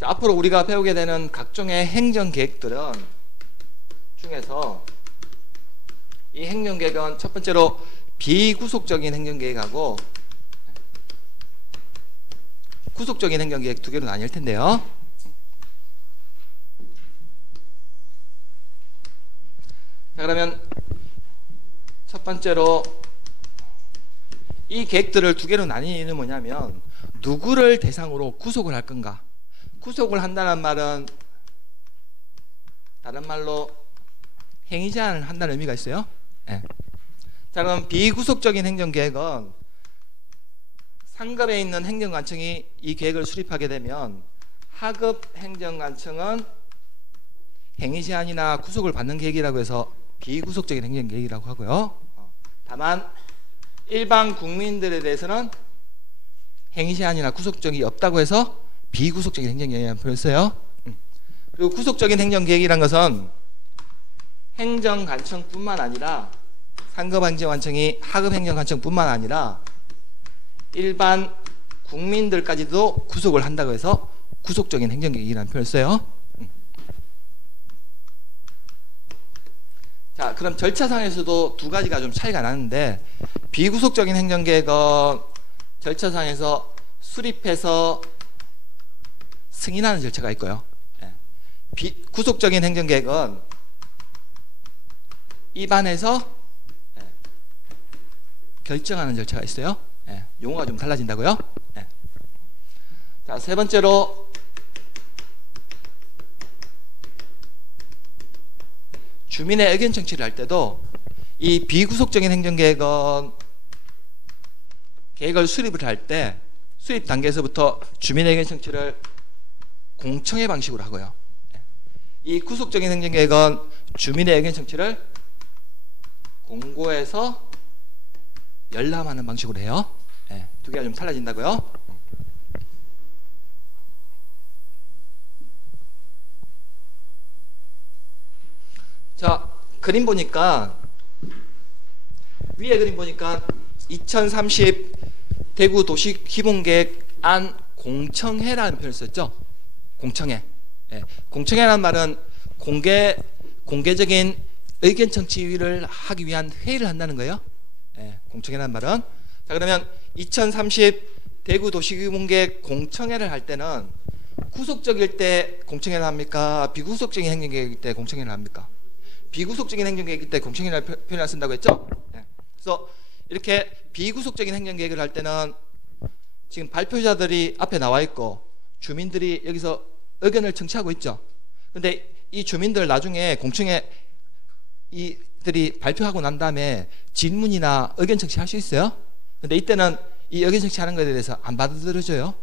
자, 앞으로 우리가 배우게 되는 각종의 행정계획들은 중에서 이 행정계획은 첫 번째로 비구속적인 행정계획하고 구속적인 행정계획 두 개로 나뉠 텐데요. 자, 그러면 첫 번째로 이 계획들을 두 개로 나뉘는 뭐냐면 누구를 대상으로 구속을 할 건가. 구속을 한다는 말은 다른 말로 행위 제한을 한다는 의미가 있어요. 자, 그럼 비구속적인 행정계획은 상급에 있는 행정관청이 이 계획을 수립하게 되면 하급 행정관청은 행위 제한이나 구속을 받는 계획이라고 해서 비구속적인 행정계획이라고 하고요. 다만 일반 국민들에 대해서는 행위 제한이나 구속적이 없다고 해서 비구속적인 행정계획이라는 표현을 써요. 그리고 구속적인 행정계획이란 것은 행정관청뿐만 아니라 상급행정관청이 하급행정관청뿐만 아니라 일반 국민들까지도 구속을 한다고 해서 구속적인 행정계획이라는 표현을 써요. 자, 그럼 절차상에서도 두 가지가 좀 차이가 나는데, 비구속적인 행정계획은 절차상에서 수립해서 승인하는 절차가 있고요. 구속적인 행정계획은 입안에서 결정하는 절차가 있어요. 용어가 좀 달라진다고요. 자, 세 번째로 주민의 의견 청취를 할 때도 이 비구속적인 행정계획은 계획을 수립을 할 때 수립 단계에서부터 주민의 의견 청취를 공청회 방식으로 하고요. 이 구속적인 행정계획은 주민의 의견 청취를 공고해서 열람하는 방식으로 해요. 두 개가 좀 달라진다고요. 자, 그림 보니까 위에 그림 보니까 2030 대구 도시 기본계획 안 공청회라는 표현을 썼죠. 공청회. 공청회라는 말은 공개적인 의견 청취를 하기 위한 회의를 한다는 거예요. 공청회라는 말은. 자, 그러면 2030 대구 도시기본계획 공청회를 할 때는 구속적일 때 공청회를 합니까? 비구속적인 행정계획일 때 공청회를 합니까? 비구속적인 행정계획일 때 공청회라는 표현을 쓴다고 했죠? 그래서 이렇게 비구속적인 행정계획을 할 때는 지금 발표자들이 앞에 나와 있고 주민들이 여기서 의견을 청취하고 있죠. 근데 이 주민들 나중에 공청회 이들이 발표하고 난 다음에 질문이나 의견 청취할 수 있어요. 근데 이때는 이 의견 청취하는 것에 대해서 안 받아들여져요.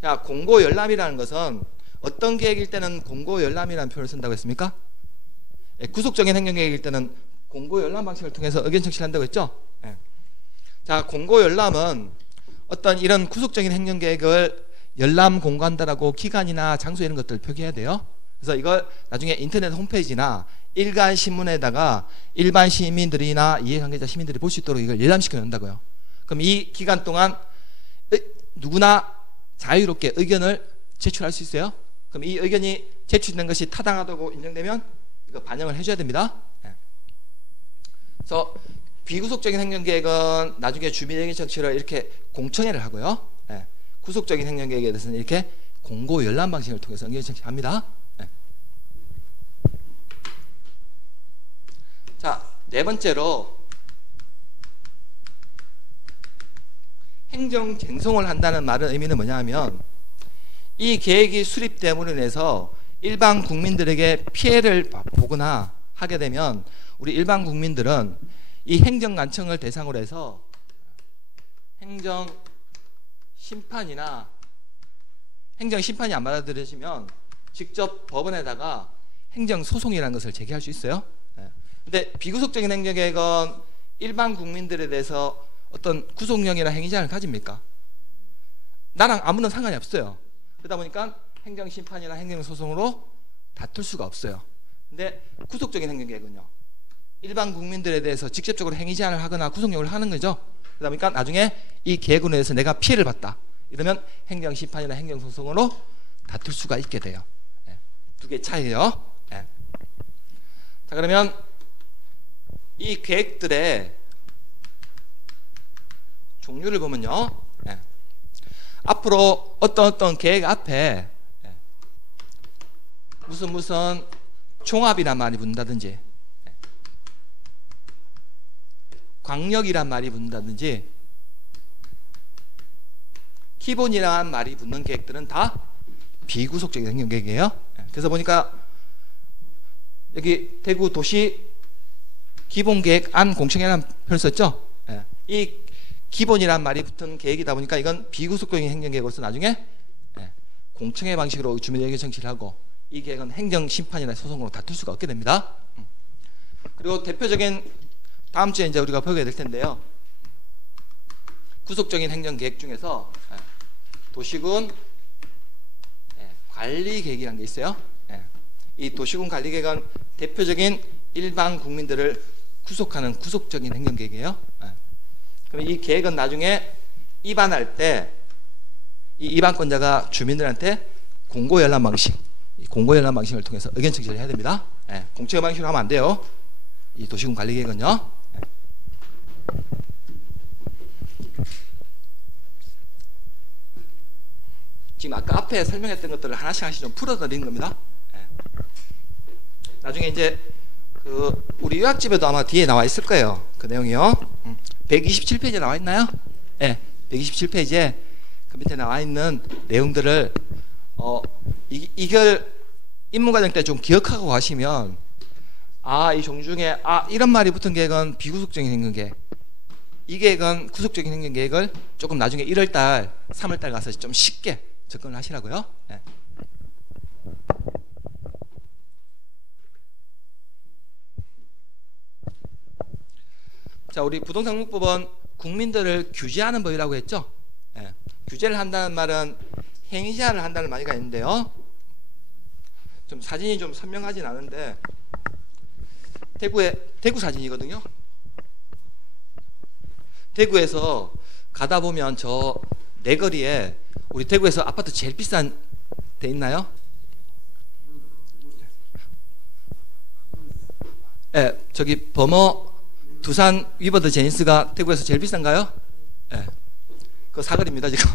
자, 공고 열람이라는 것은 어떤 계획일 때는 공고 열람이라는 표현을 쓴다고 했습니까? 구속적인 행정계획일 때는 공고 열람 방식을 통해서 의견 청취를 한다고 했죠. 자, 공고 열람은 어떤 이런 구속적인 행정계획을 열람 공고한다라고 기간이나 장소 이런 것들을 표기해야 돼요. 그래서 이걸 나중에 인터넷 홈페이지나 일간 신문에다가 일반 시민들이나 이해관계자 시민들이 볼 수 있도록 이걸 열람시켜 놓는다고요. 그럼 이 기간 동안 누구나 자유롭게 의견을 제출할 수 있어요. 그럼 이 의견이 제출된 것이 타당하다고 인정되면 이거 반영을 해줘야 됩니다. 그래서 비구속적인 행정계획은 나중에 주민의 의견 청취를 이렇게 공청회를 하고요. 구속적인 행정계획에 대해서는 이렇게 공고 열람 방식을 통해서 의견 청취합니다. 자, 네 번째로 행정 쟁송을 한다는 말의 의미는 뭐냐면 이 계획이 수립됨으로 인해서 일반 국민들에게 피해를 보거나 하게 되면 우리 일반 국민들은 이 행정관청을 대상으로 해서 행정심판이나 행정심판이 안 받아들여지면 직접 법원에다가 행정소송이라는 것을 제기할 수 있어요. 근데 비구속적인 행정계획은 일반 국민들에 대해서 어떤 구속력이나 행위제한을 가집니까? 나랑 아무런 상관이 없어요. 그러다 보니까 행정심판이나 행정소송으로 다툴 수가 없어요. 근데 구속적인 행정계획은요, 일반 국민들에 대해서 직접적으로 행위제한을 하거나 구속력을 하는 거죠. 그러다 보니까 나중에 이 계획으로 해서 내가 피해를 봤다 이러면 행정심판이나 행정소송으로 다툴 수가 있게 돼요. 두 개의 차이예요. 자, 그러면 이 계획들의 종류를 보면요, 앞으로 어떤 계획 앞에 무슨 종합이란 말이 붙는다든지 광역이란 말이 붙는다든지 기본이란 말이 붙는 계획들은 다 비구속적인 행정계획이에요. 그래서 보니까 여기 대구 도시 기본계획 안 공청회라는 표현을 썼죠. 이 기본이란 말이 붙은 계획이다 보니까 이건 비구속적인 행정계획으로서 나중에 공청회 방식으로 주민의견 청취를 하고 이 계획은 행정심판이나 소송으로 다툴 수가 없게 됩니다. 그리고 대표적인 다음 주에 이제 우리가 보게 될 텐데요. 구속적인 행정계획 중에서 도시군 관리계획이라는 게 있어요. 이 도시군 관리계획은 대표적인 일반 국민들을 구속하는 구속적인 행정계획이에요. 그럼 이 계획은 나중에 입안할 때 이 입안권자가 주민들한테 공고열람 방식, 이 공고열람 방식을 통해서 의견 청취를 해야 됩니다. 공청회 방식으로 하면 안 돼요. 이 도시군 관리계획은요. 지금 아까 앞에 설명했던 것들을 하나씩 좀 풀어드리는 겁니다. 나중에 이제 그 우리 요약집에도 아마 뒤에 나와 있을 거예요. 그 내용이요. 127페이지에 나와 있나요? 네, 127페이지에 그 밑에 나와 있는 내용들을 이걸 입문과정 때 좀 기억하고 가시면 이 종중에 이런 말이 붙은 계획은 비구속적인 행정계획, 이 계획은 구속적인 행정계획을 조금 나중에 1월달, 3월달 가서 좀 쉽게 접근을 하시라고요. 네. 자, 우리 부동산공법은 국민들을 규제하는 법이라고 했죠. 규제를 한다는 말은 행시를 한다는 말이 있는데요. 좀 사진이 좀 선명하진 않은데 대구 사진이거든요. 대구에서 가다 보면 저 내거리에 우리 대구에서 아파트 제일 비싼 데 있나요? 저기 범어 두산 위버드 제니스가 대구에서 제일 비싼가요? 그 사거리입니다 지금.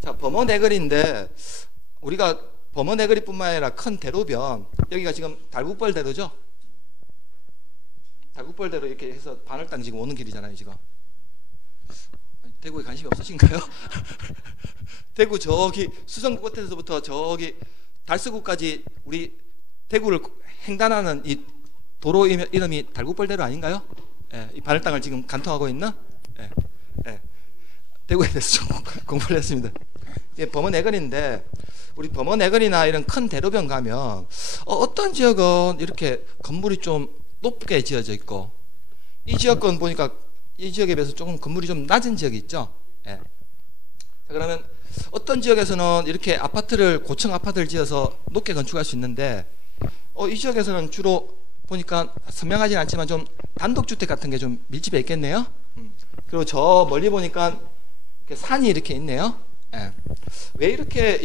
자, 범어 내거리인데 우리가 범어 내거리뿐만 아니라 큰 대로변, 여기가 지금 달국벌대로죠. 달국벌대로 이렇게 해서 반월당 지금 오는 길이잖아요 지금. 대구에 관심이 없으신가요? 대구 저기 수성구 끝에서부터 저기 달서구까지 우리 대구를 횡단하는 이 도로 이름이 달국벌대로 아닌가요? 이 반월당을 지금 간통하고 있는? 대구에 대해서 좀 공부를 했습니다. 범어 내거리인데 우리 범어 내거리나 이런 큰 대로변 가면 어떤 지역은 이렇게 건물이 좀 높게 지어져 있고 이 지역은 보니까 이 지역에 비해서 조금 건물이 좀 낮은 지역이 있죠. 자, 그러면 어떤 지역에서는 이렇게 아파트를 고층 아파트를 지어서 높게 건축할 수 있는데 이 지역에서는 주로 보니까 선명하진 않지만 좀 단독주택 같은 게 좀 밀집해 있겠네요. 그리고 저 멀리 보니까 산이 이렇게 있네요. 왜 이렇게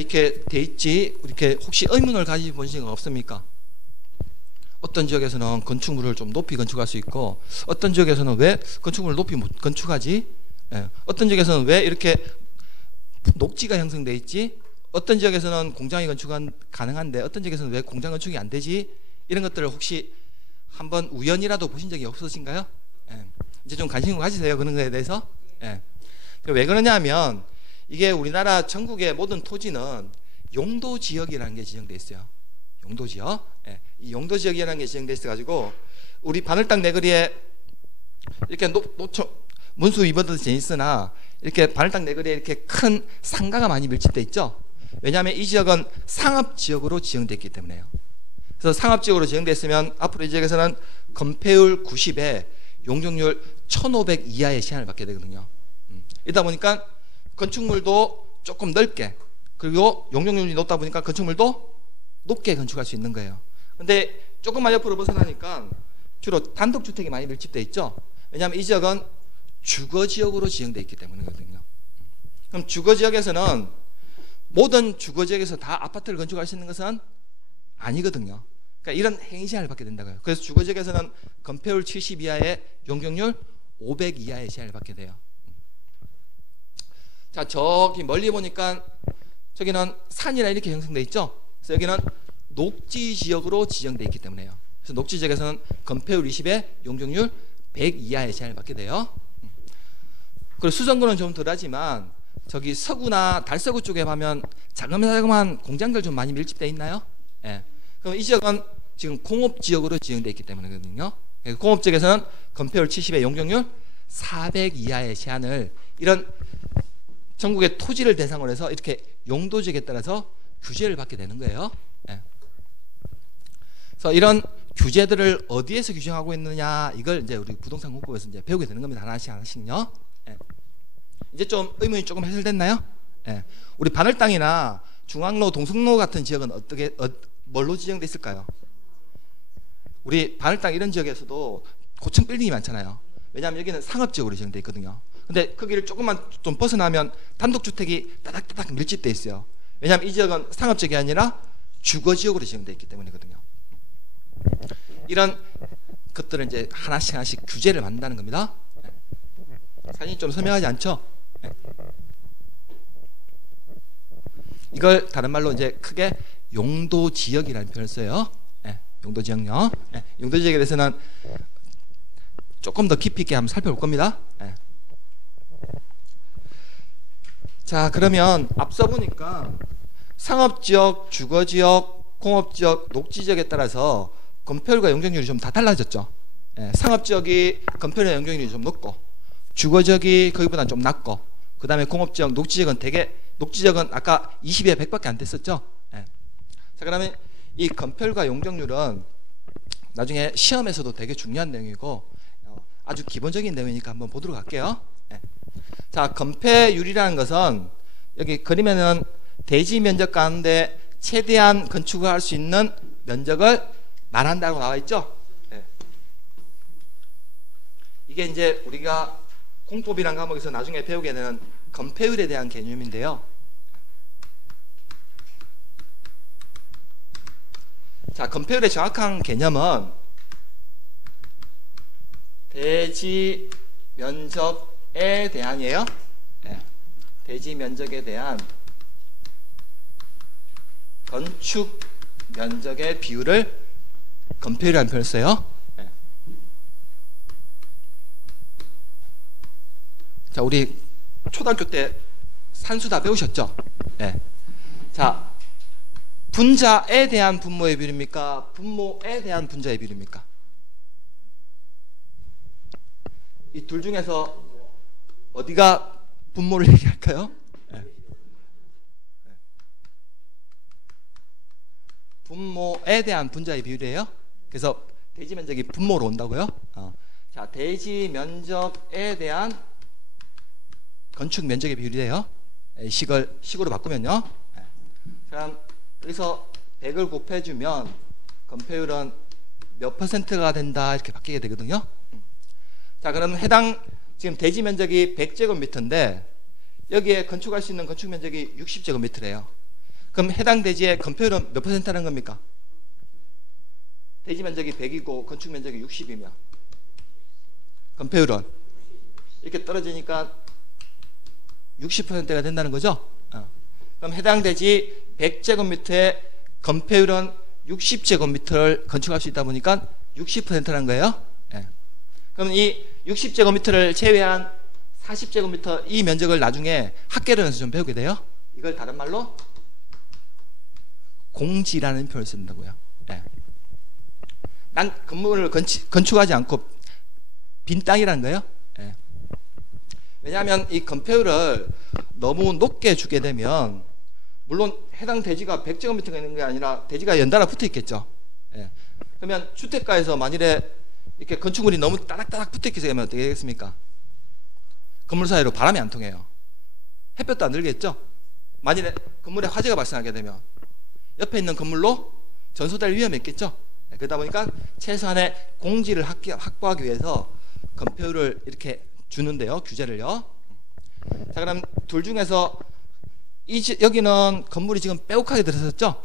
돼 있지? 이렇게 혹시 의문을 가지고 보신 적 없습니까? 어떤 지역에서는 건축물을 좀 높이 건축할 수 있고 어떤 지역에서는 왜 건축물을 높이 못 건축하지? 어떤 지역에서는 왜 이렇게 녹지가 형성돼 있지? 어떤 지역에서는 공장이 건축은 가능한데 어떤 지역에서는 왜 공장 건축이 안 되지? 이런 것들을 혹시 한번 우연이라도 보신 적이 없으신가요? 이제 좀 관심을 가지세요. 그런 거에 대해서. 왜 그러냐면 이게 우리나라 전국의 모든 토지는 용도지역이라는 게 지정돼 있어요. 용도지역. 이 용도지역이라는 게 지정돼 있어 가지고 우리 반월당 내거리에 이렇게 문수 위버드 제니스나 이렇게 반월당 내거리에 이렇게 큰 상가가 많이 밀집돼 있죠. 왜냐하면 이 지역은 상업지역으로 지정돼 있기 때문에요. 그래서 상업지역으로 지정됐으면 앞으로 이 지역에서는 건폐율 90에 용적률 1500 이하의 시한을 받게 되거든요. 이러다 보니까 건축물도 조금 넓게, 그리고 용적률이 높다 보니까 건축물도 높게 건축할 수 있는 거예요. 근데 조금만 옆으로 벗어나니까 주로 단독주택이 많이 밀집돼 있죠. 왜냐하면 이 지역은 주거지역으로 지정돼 있기 때문이거든요. 그럼 주거지역에서는 모든 주거지역에서 다 아파트를 건축할 수 있는 것은 아니거든요. 그러니까 이런 행시한을 받게 된다고요. 그래서 주거지역에서는 건폐율 70 이하의 용적률 500 이하의 시한을 받게 돼요. 자, 저기 멀리 보니까 저기는 산이라 이렇게 형성돼 있죠. 그래서 여기는 녹지지역으로 지정돼 있기 때문에요. 그래서 녹지지역에서는 건폐율 20에 용적률 100 이하의 시한을 받게 돼요. 그리고 수성구는 좀 덜하지만 저기 서구나 달서구 쪽에 가면 자그마한 공장들 좀 많이 밀집돼 있나요? 그럼 이 지역은 지금 공업지역으로 지정돼 있기 때문이거든요. 공업지역에서는 건폐율 70에 용적률 400 이하의 제한을 이런 전국의 토지를 대상으로 해서 이렇게 용도지역에 따라서 규제를 받게 되는 거예요. 예. 그래서 이런 규제들을 어디에서 규정하고 있느냐 이걸 이제 우리 부동산 공법에서 이제 배우게 되는 겁니다. 하나씩요. 예. 이제 좀 의문이 조금 해결됐나요? 예. 우리 바늘 땅이나 중앙로, 동성로 같은 지역은 어떻게 뭘로 지정돼 있을까요? 우리 바늘 땅 이런 지역에서도 고층 빌딩이 많잖아요. 왜냐하면 여기는 상업지역으로 지정돼 있거든요. 근데 거기를 조금만 좀 벗어나면 단독주택이 따닥따닥 밀집돼 있어요. 왜냐하면 이 지역은 상업지역이 아니라 주거지역으로 지정돼 있기 때문이거든요. 이런 것들을 이제 하나씩 규제를 만든다는 겁니다. 사진이 좀 선명하지 않죠? 이걸 다른 말로 이제 크게 용도지역이라는 표현을 써요. 용도지역요. 용도지역에 대해서는 조금 더 깊이 있게 한번 살펴볼 겁니다. 자, 그러면 앞서 보니까 상업지역, 주거지역, 공업지역, 녹지지역에 따라서 건폐율과 용적률이 좀 다 달라졌죠. 상업지역이 건폐율과 용적률이 좀 높고, 주거지역이 거기보다는 좀 낮고, 그 다음에 공업지역, 녹지지역은 되게, 녹지지역은 아까 20에 100밖에 안 됐었죠. 자, 그러면 이 건폐율과 용적률은 나중에 시험에서도 되게 중요한 내용이고 아주 기본적인 내용이니까 한번 보도록 할게요. 자, 건폐율이라는 것은 여기 그림에는 대지 면적 가운데 최대한 건축을 할 수 있는 면적을 말한다고 나와 있죠. 이게 이제 우리가 공법이라는 과목에서 나중에 배우게 되는 건폐율에 대한 개념인데요. 자, 건폐율의 정확한 개념은 대지 면적에 대한이에요. 대지 면적에 대한 건축 면적의 비율을 건폐율이라는 표현을 써요. 자, 우리 초등학교 때 산수 다 배우셨죠? 자, 분자에 대한 분모의 비율입니까? 분모에 대한 분자의 비율입니까? 이 둘 중에서 어디가 분모를 얘기할까요? 분모에 대한 분자의 비율이에요. 그래서 대지 면적이 분모로 온다고요. 자, 대지 면적에 대한 건축 면적의 비율이에요. 식으로 바꾸면요. 그럼 여기서 100을 곱해주면 건폐율은 몇 %가 된다 이렇게 바뀌게 되거든요. 자, 그럼 해당 지금 대지 면적이 100제곱미터인데 여기에 건축할 수 있는 건축 면적이 60제곱미터래요. 그럼 해당 대지의 건폐율은 몇 %라는 겁니까? 대지 면적이 100이고 건축 면적이 60이면 건폐율은 이렇게 떨어지니까 60%가 된다는 거죠. 그럼 해당 대지 100제곱미터의 건폐율은 60제곱미터를 건축할 수 있다 보니까 60%라는 거예요. 그럼 이 60제곱미터를 제외한 40제곱미터 이 면적을 나중에 학계론에서 좀 배우게 돼요. 이걸 다른 말로 공지라는 표현을 쓴다고요. 난 건물을 건축하지 않고 빈 땅이라는 거예요. 왜냐하면 이 건폐율을 너무 높게 주게 되면 물론 해당 대지가 100제곱미터가 있는 게 아니라 대지가 연달아 붙어 있겠죠. 그러면 주택가에서 만일에 이렇게 건축물이 너무 따닥따닥 붙어 있게 되면 어떻게 되겠습니까? 건물 사이로 바람이 안 통해요. 햇볕도 안 들겠죠. 만일에 건물에 화재가 발생하게 되면 옆에 있는 건물로 전소될 위험이 있겠죠. 그러다 보니까 최소한의 공지를 확보하기 위해서 건폐율을 이렇게 주는데요. 규제를요. 자, 그럼 둘 중에서 여기는 건물이 지금 빼곡하게 들어섰죠.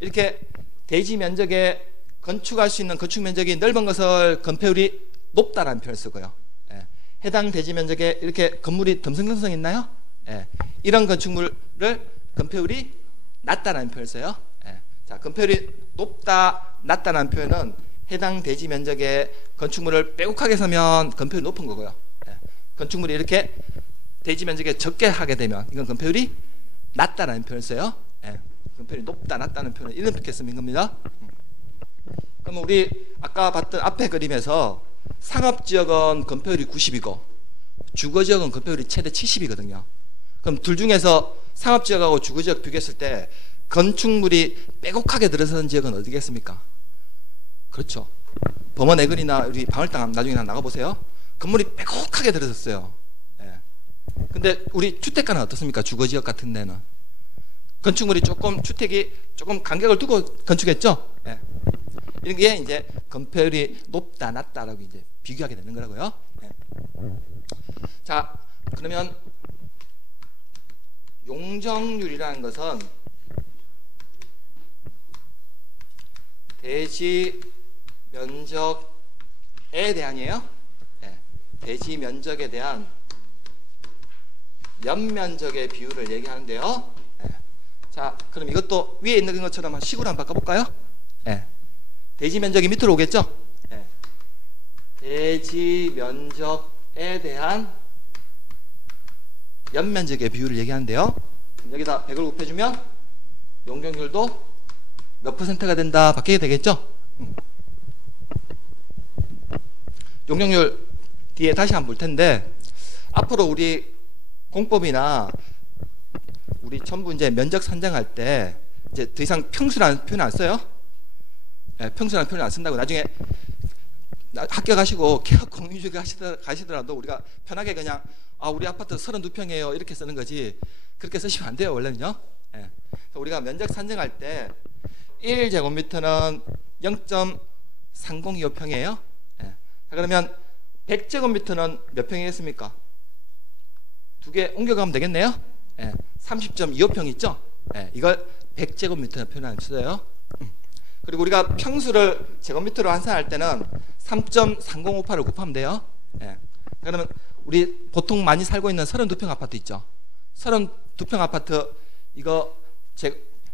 이렇게 대지 면적에 건축할 수 있는 건축 면적이 넓은 것을 건폐율이 높다라는 표현을 쓰고요. 해당 대지 면적에 이렇게 건물이 덤성덤성 있나요? 이런 건축물을 건폐율이 낮다라는 표현을 써요. 자, 건폐율이 높다, 낮다라는 표현은 해당 대지 면적에 건축물을 빼곡하게 서면 건폐율이 높은 거고요. 건축물이 이렇게 대지 면적에 적게 하게 되면 이건 건폐율이 낮다라는 표현을 써요. 건폐율이 높다, 낮다는 표현은 이렇게 쓰는 겁니다. 그럼 우리 아까 봤던 앞에 그림에서 상업지역은 건폐율이 90이고 주거지역은 건폐율이 최대 70이거든요. 그럼 둘 중에서 상업지역하고 주거지역 비교했을 때 건축물이 빼곡하게 들어서는 지역은 어디겠습니까? 그렇죠. 범원 애근이나 우리 방울당 나중에 나가보세요. 건물이 빼곡하게 들어섰어요. 예. 근데 우리 주택가는 어떻습니까? 주거지역 같은 데는 건축물이 주택이 조금 간격을 두고 건축했죠. 예. 이게 이제 건폐율이 높다 낮다라고 이제 비교하게 되는 거라고요. 예. 자, 그러면 용적률이라는 것은 대지 면적에 대한이에요. 예. 대지 면적에 대한 연면적의 비율을 얘기하는데요. 예. 자, 그럼 이것도 위에 있는 것처럼 식으로 한번 바꿔볼까요? 예. 대지 면적이 밑으로 오겠죠? 예. 대지 면적에 대한 연면적의 비율을 얘기하는데요. 여기다 100을 곱해주면 용적률도 몇 %가 된다 바뀌게 되겠죠? 용적률 뒤에 다시 한번 볼 텐데 앞으로 우리 공법이나 우리 전부 이제 면적 산정할 때 이제 더 이상 평수라는 표현 안 써요. 네, 평수라는 표현 안 쓴다고. 나중에 학교 가시고 계약 공유주기 가시더라도 우리가 편하게 그냥 우리 아파트 32평이에요 이렇게 쓰는 거지 그렇게 쓰시면 안 돼요 원래는요. 네. 우리가 면적 산정할 때 1제곱미터는 0.3025평이에요. 네. 자, 그러면 100제곱미터는 몇 평이겠습니까? 두 개 옮겨가면 되겠네요. 네. 30.25평 있죠? 네. 이걸 100제곱미터 표현을 써요. 그리고 우리가 평수를 제곱미터로 환산할 때는 3.3058을 곱하면 돼요. 네. 그러면 우리 보통 많이 살고 있는 32평 아파트 있죠? 32평 아파트 이거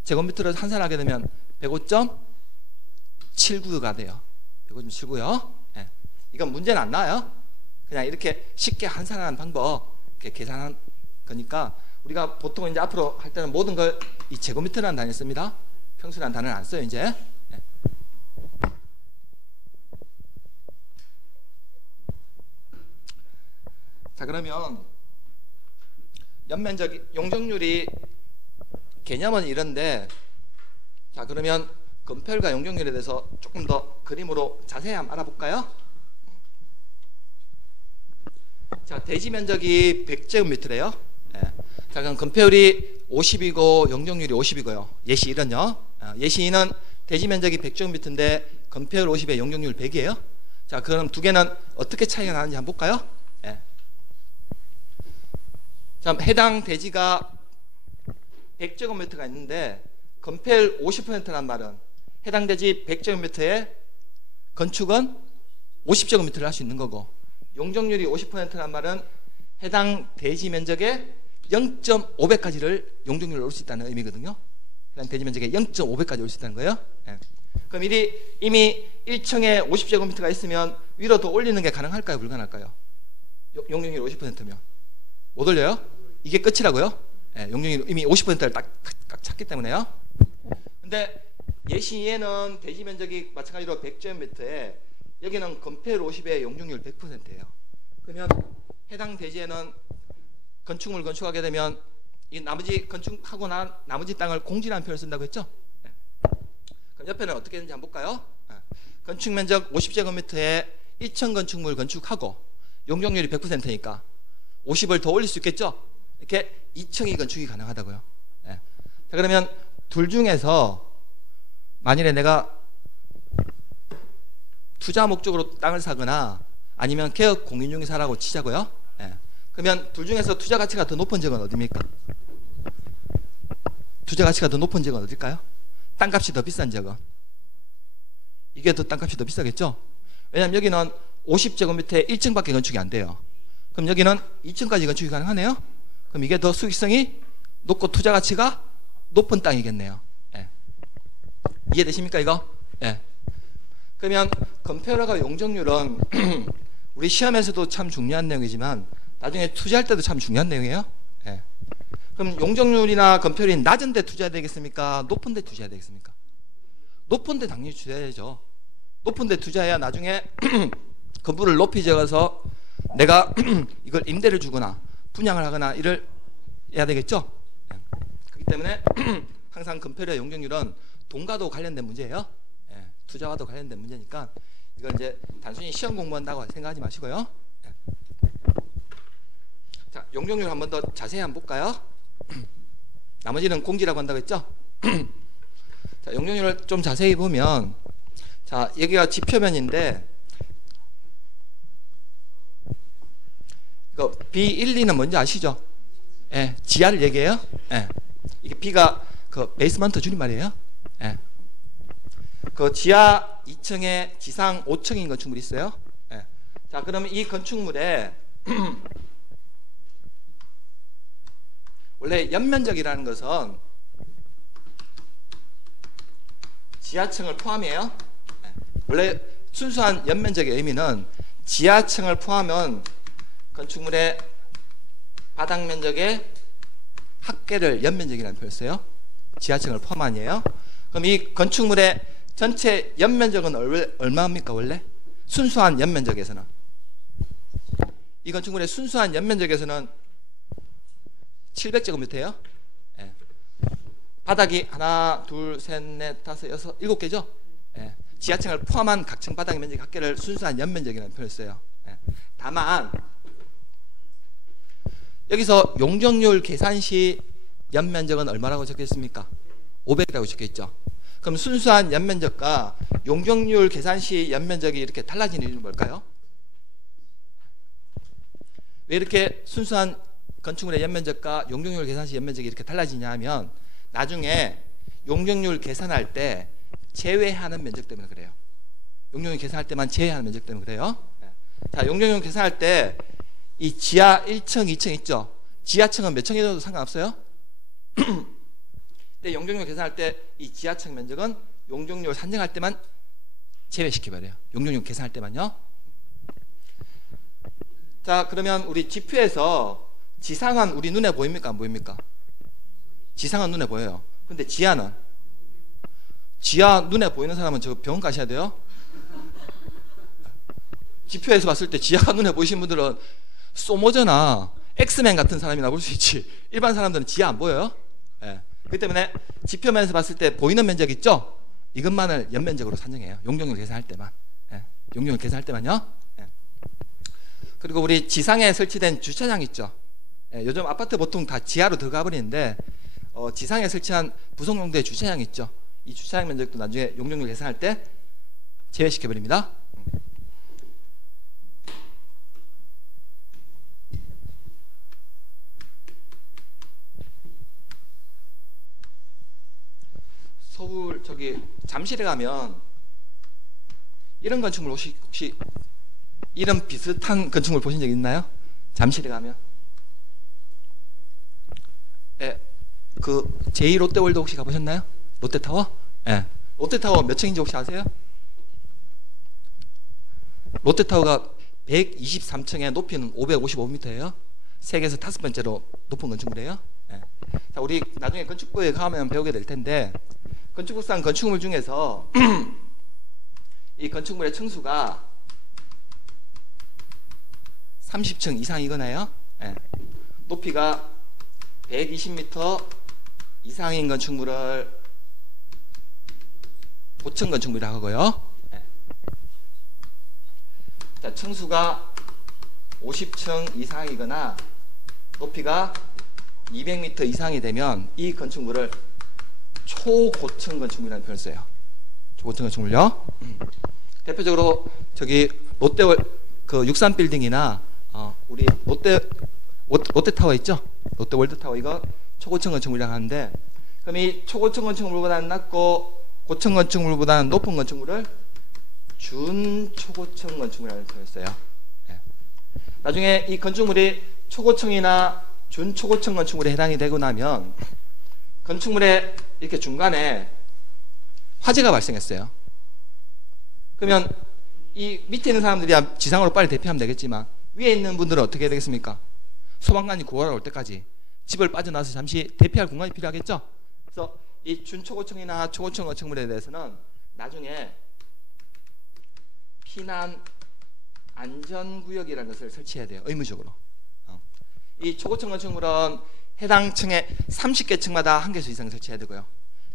제곱미터로 환산하게 되면 105.79가 돼요. 105.79요. 네. 이건 문제는 안 나와요. 그냥 이렇게 쉽게 환산하는 방법 이렇게 계산한 거니까 우리가 보통 이제 앞으로 할 때는 모든 걸 이 제곱미터라는 단위 씁니다. 평수라는 단어는 안 써요 이제. 네. 자, 그러면 연면적 용적률이 개념은 이런데, 자, 그러면 건폐율과 용적률에 대해서 조금 더 그림으로 자세히 한번 알아볼까요? 자, 대지 면적이 100제곱미터래요. 네. 자, 그럼 건폐율이 50이고 용적률이 50이고요. 예시 1은요. 예시 2는 대지 면적이 100제곱미터인데 건폐율 50에 용적률 100이에요. 자, 그럼 두 개는 어떻게 차이가 나는지 한번 볼까요? 네. 자, 해당 대지가 100제곱미터가 있는데 건폐율 50%란 말은 해당 대지 100제곱미터에 건축은 50제곱미터를 할 수 있는 거고, 용적률이 50%란 말은 해당 대지 면적의 0.5배까지를 용적률을 올 수 있다는 의미거든요. 해당 대지 면적의 0.5배까지 올 수 있다는 거예요. 네. 그럼 이미 1층에 50제곱미터가 있으면 위로 더 올리는 게 가능할까요? 불가능할까요? 용적률 50%면 못 올려요? 이게 끝이라고요? 네, 용적률 이미 50%를 딱 찾기 때문에요. 근데 예시에는 대지 면적이 마찬가지로 100제곱미터에 여기는 건폐율 50에 용적률 100%예요. 그러면 해당 대지에는 건축물 건축하게 되면 이 나머지 건축하고 난 나머지 땅을 공지라는 표현을 쓴다고 했죠? 네. 그럼 옆에는 어떻게 되는지 한번 볼까요? 네. 건축 면적 50제곱미터에 1층 건축물 건축하고 용적률이 100%니까 50을 더 올릴 수 있겠죠? 이렇게 2층이 건축이 가능하다고요. 네. 자, 그러면 둘 중에서 만일에 내가 투자 목적으로 땅을 사거나 아니면 개업 공인중개 사라고 치자고요. 네. 그러면 둘 중에서 투자 가치가 더 높은 지역은 어디입니까? 투자 가치가 더 높은 지역은 어딜까요? 땅값이 더 비싼 지역은 이게 더 땅값이 더 비싸겠죠? 왜냐하면 여기는 50제곱미터에 1층밖에 건축이 안 돼요. 그럼 여기는 2층까지 건축이 가능하네요. 그럼 이게 더 수익성이 높고 투자 가치가 높은 땅이겠네요. 네. 이해되십니까 이거? 네. 그러면 건폐율과 용적률은 우리 시험에서도 참 중요한 내용이지만 나중에 투자할 때도 참 중요한 내용이에요. 네. 그럼 용적률이나 건폐율이 낮은 데 투자해야 되겠습니까? 높은 데 투자해야 되겠습니까? 높은 데 당연히 투자해야죠. 높은 데 투자해야 나중에 건물을 높이 지어서 내가 이걸 임대를 주거나 분양을 하거나 이를 해야 되겠죠. 예. 그렇기 때문에 항상 건폐율의 용적률은 돈과도 관련된 문제예요. 예. 투자와도 관련된 문제니까 이걸 이제 단순히 시험 공부한다고 생각하지 마시고요. 예. 자, 용적률 한 번 더 자세히 한번 볼까요? 나머지는 공지라고 한다고 했죠? 자, 용적률을 좀 자세히 보면, 자, 여기가 지표면인데, 이거 B12는 뭔지 아시죠? 예, 지하를 얘기해요. 예. 이게 B가 그 베이스먼트 줄임말이에요. 예. 그 지하 2층에 지상 5층인 건축물이 있어요. 예. 자, 그러면 이 건축물에 원래 연면적이라는 것은 지하층을 포함해요. 예. 원래 순수한 연면적의 의미는 지하층을 포함한 건축물의 바닥 면적의 합계를 연면적이라는 표현을 써요. 지하층을 포함 아니에요. 그럼 이 건축물의 전체 연면적은 얼마입니까 원래? 순수한 연면적에서는 이 건축물의 순수한 연면적에서는 700제곱미터예요. 예. 바닥이 하나, 둘, 셋, 넷, 다섯, 여섯, 7개죠. 예. 지하층을 포함한 각층 바닥 면적 합계를 순수한 연면적이라는 표현을 써요. 예. 다만 여기서 용적률 계산 시 연면적은 얼마라고 적혀있습니까? 500이라고 적혀있죠. 그럼 순수한 연면적과 용적률 계산 시 연면적이 이렇게 달라지는 이유는 뭘까요? 왜 이렇게 순수한 건축물의 연면적과 용적률 계산 시 연면적이 이렇게 달라지냐 하면 나중에 용적률 계산할 때 제외하는 면적 때문에 그래요. 용적률 계산할 때만 제외하는 면적 때문에 그래요. 자, 용적률 계산할 때 이 지하 1층, 2층 있죠? 지하층은 몇 층이어도 상관없어요? 근데 용적률 계산할 때 이 지하층 면적은 용적률 산정할 때만 제외시켜버려요. 용적률 계산할 때만요. 자, 그러면 우리 지표에서 지상은 우리 눈에 보입니까? 안 보입니까? 지상은 눈에 보여요. 근데 지하는? 지하 눈에 보이는 사람은 저 병원 가셔야 돼요. 지표에서 봤을 때 지하가 눈에 보이신 분들은 소모저나 엑스맨 같은 사람이나 볼 수 있지 일반 사람들은 지하 안 보여요. 예. 그렇기 때문에 지표면에서 봤을 때 보이는 면적 있죠? 이것만을 연면적으로 산정해요. 용적률 계산할 때만. 예. 용적률 계산할 때만요. 예. 그리고 우리 지상에 설치된 주차장 있죠? 예. 요즘 아파트 보통 다 지하로 들어가 버리는데 지상에 설치한 부속용도의 주차장 있죠? 이 주차장 면적도 나중에 용적률 계산할 때 제외시켜 버립니다. 서울 저기 잠실에 가면 이런 건축물 혹시 이런 비슷한 건축물 보신 적 있나요? 잠실에 가면 예, 그 제2 롯데월드 혹시 가보셨나요? 롯데타워? 예. 롯데타워 몇 층인지 혹시 아세요? 롯데타워가 123층에 높이는 555m예요. 세계에서 5번째로 높은 건축물이에요. 예. 자, 우리 나중에 건축부에 가면 배우게 될 텐데 건축법상 건축물 중에서 이 건축물의 층수가 30층 이상이거나요. 예. 높이가 120m 이상인 건축물을 고층 건축물이라고 하고요. 예. 자, 층수가 50층 이상이거나 높이가 200m 이상이 되면 이 건축물을 초고층 건축물이라는 표현을 써요. 초고층 건축물요. 대표적으로 저기 그 63빌딩이나 우리 롯데타워 있죠? 롯데월드타워 이거 초고층 건축물이라고 하는데 그럼 이 초고층 건축물보다는 낮고 고층 건축물보다는 높은 건축물을 준초고층 건축물이라는 표현을 써요. 네. 나중에 이 건축물이 초고층이나 준초고층 건축물에 해당이 되고 나면 건축물의 이렇게 중간에 화재가 발생했어요. 그러면 이 밑에 있는 사람들이 지상으로 빨리 대피하면 되겠지만 위에 있는 분들은 어떻게 해야 되겠습니까? 소방관이 구하러 올 때까지 집을 빠져나와서 잠시 대피할 공간이 필요하겠죠? 그래서 이 준초고층이나 초고층 건축물에 대해서는 나중에 피난 안전구역이라는 것을 설치해야 돼요. 의무적으로. 이 초고층 건축물은 해당 층에 30개 층마다 한 개수 이상 설치해야 되고요.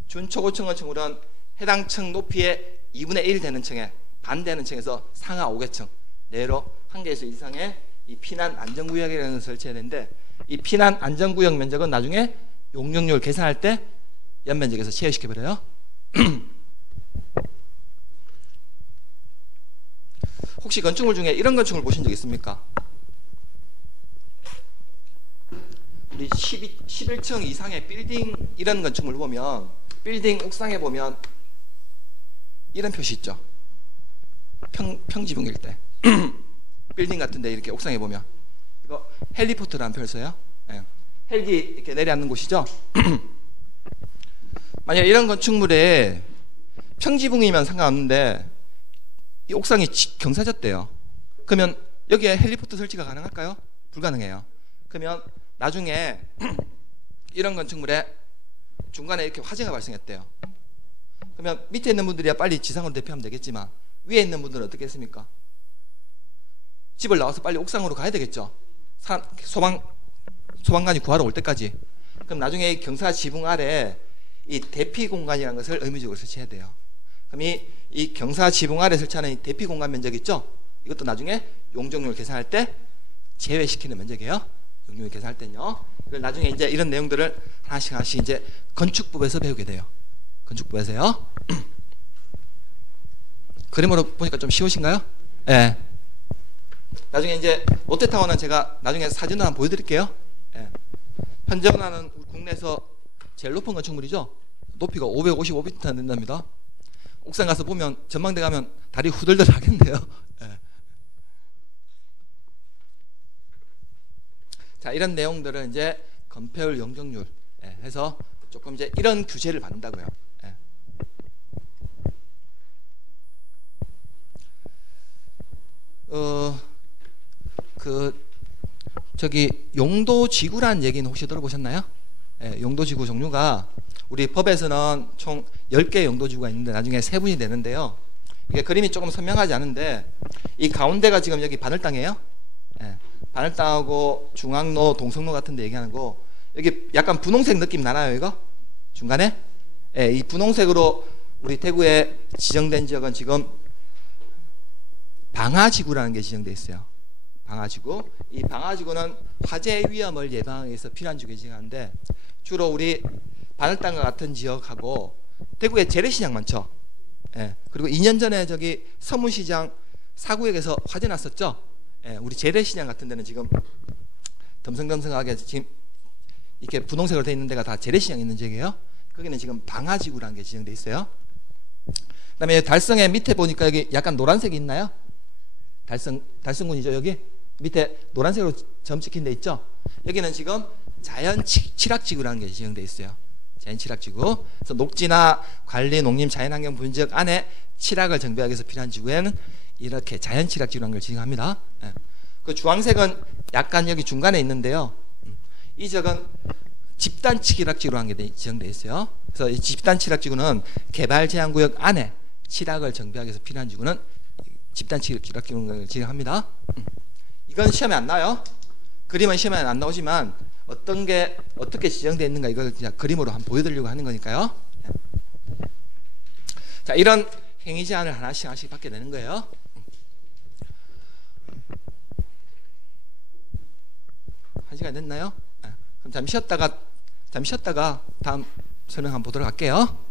준초고층 건축물은 해당 층 높이의 2분의 1 되는 층에 반대하는 층에서 상하 5개 층 내로 한 개수 이상의 이 피난 안전구역이라는 것을 설치해야 되는데, 이 피난 안전구역 면적은 나중에 용적률 계산할 때 연면적에서 제외시켜버려요. 혹시 건축물 중에 이런 건축물 보신 적 있습니까? 우리 11층 이상의 빌딩 이런 건축물 보면, 빌딩 옥상에 보면 이런 표시 있죠. 평지붕일 때 빌딩 같은데 이렇게 옥상에 보면 이거 헬리포트라는 표를 써요. 네. 헬기 이렇게 내려앉는 곳이죠. 만약 이런 건축물에 평지붕이면 상관없는데 이 옥상이 경사졌대요. 그러면 여기에 헬리포트 설치가 가능할까요? 불가능해요. 그러면 나중에 이런 건축물에 중간에 이렇게 화재가 발생했대요. 그러면 밑에 있는 분들이야 빨리 지상으로 대피하면 되겠지만 위에 있는 분들은 어떻게 했습니까? 집을 나와서 빨리 옥상으로 가야 되겠죠. 소방관이 구하러 올 때까지. 그럼 나중에 경사 지붕 아래 이 대피 공간이라는 것을 의무적으로 설치해야 돼요. 그럼 이 경사 지붕 아래 설치하는 이 대피 공간 면적 있죠? 이것도 나중에 용적률 계산할 때 제외시키는 면적이에요. 용적률 계산할 때는요. 이걸 나중에 이제 이런 내용들을 하나씩 이제 건축법에서 배우게 돼요. 건축법에서요. 그림으로 보니까 좀 쉬우신가요? 예. 나중에 이제 롯데타워는 제가 나중에 사진을 한번 보여드릴게요. 예. 현재는 국내에서 제일 높은 건축물이죠. 높이가 555m 된답니다. 옥상 가서 보면 전망대 가면 다리 후들들 하겠네요. 예. 자, 이런 내용들은 이제 건폐율, 용적률 해서 조금 이제 이런 규제를 받는다고요. 예. 저기 용도지구란 얘기는 혹시 들어보셨나요? 예, 용도지구 종류가 우리 법에서는 총 10개의 용도지구가 있는데 나중에 세분이 되는데요. 이게 그림이 조금 선명하지 않은데 이 가운데가 지금 여기 바늘땅이에요. 예, 바늘땅하고 중앙로, 동성로 같은 데 얘기하는 거, 여기 약간 분홍색 느낌 나나요, 이거? 중간에? 예, 이 분홍색으로 우리 대구에 지정된 지역은 지금 방화지구라는 게 지정되어 있어요. 방화지구. 이 방화지구는 화재 위험을 예방하기 위해서 필요한 지구에 지정하는데, 주로 우리 바늘땅과 같은 지역하고 대구에 재래시장 많죠. 예, 그리고 2년 전에 저기 서문시장 사구역에서 화재 났었죠. 예, 우리 재래시장 같은 데는 지금 덤성덤성하게 지금 이렇게 분홍색으로 되어 있는 데가 다 재래시장 있는 지역이에요. 거기는 지금 방화지구라는 게 지정되어 있어요. 그 다음에 달성의 밑에 보니까 여기 약간 노란색이 있나요? 달성군이죠. 여기 밑에 노란색으로 점 찍힌 데 있죠. 여기는 지금 자연취락지구라는 게 지정되어 있어요. 자연취락지구. 그래서 녹지나 관리, 농림, 자연환경 분지역 안에 취락을 정비하기 위해서 필요한 지구에는 이렇게 자연취락지구라는 걸 지정합니다. 예. 그 주황색은 약간 여기 중간에 있는데요. 이 지역은 집단취락지구라는 게 지정되어 있어요. 그래서 이 집단취락지구는 개발제한구역 안에 취락을 정비하기 위해서 필요한 지구는 집단취락지구를 지정합니다. 이건 시험에 안 나와요. 그림은 시험에 안 나오지만 어떤 게 어떻게 지정되어 있는가 이걸 그냥 그림으로 한번 보여드리려고 하는 거니까요. 자, 이런 행위 제한을 하나씩 받게 되는 거예요. 한 시간 됐나요? 그럼 잠시 쉬었다가 다음 설명 한번 보도록 할게요.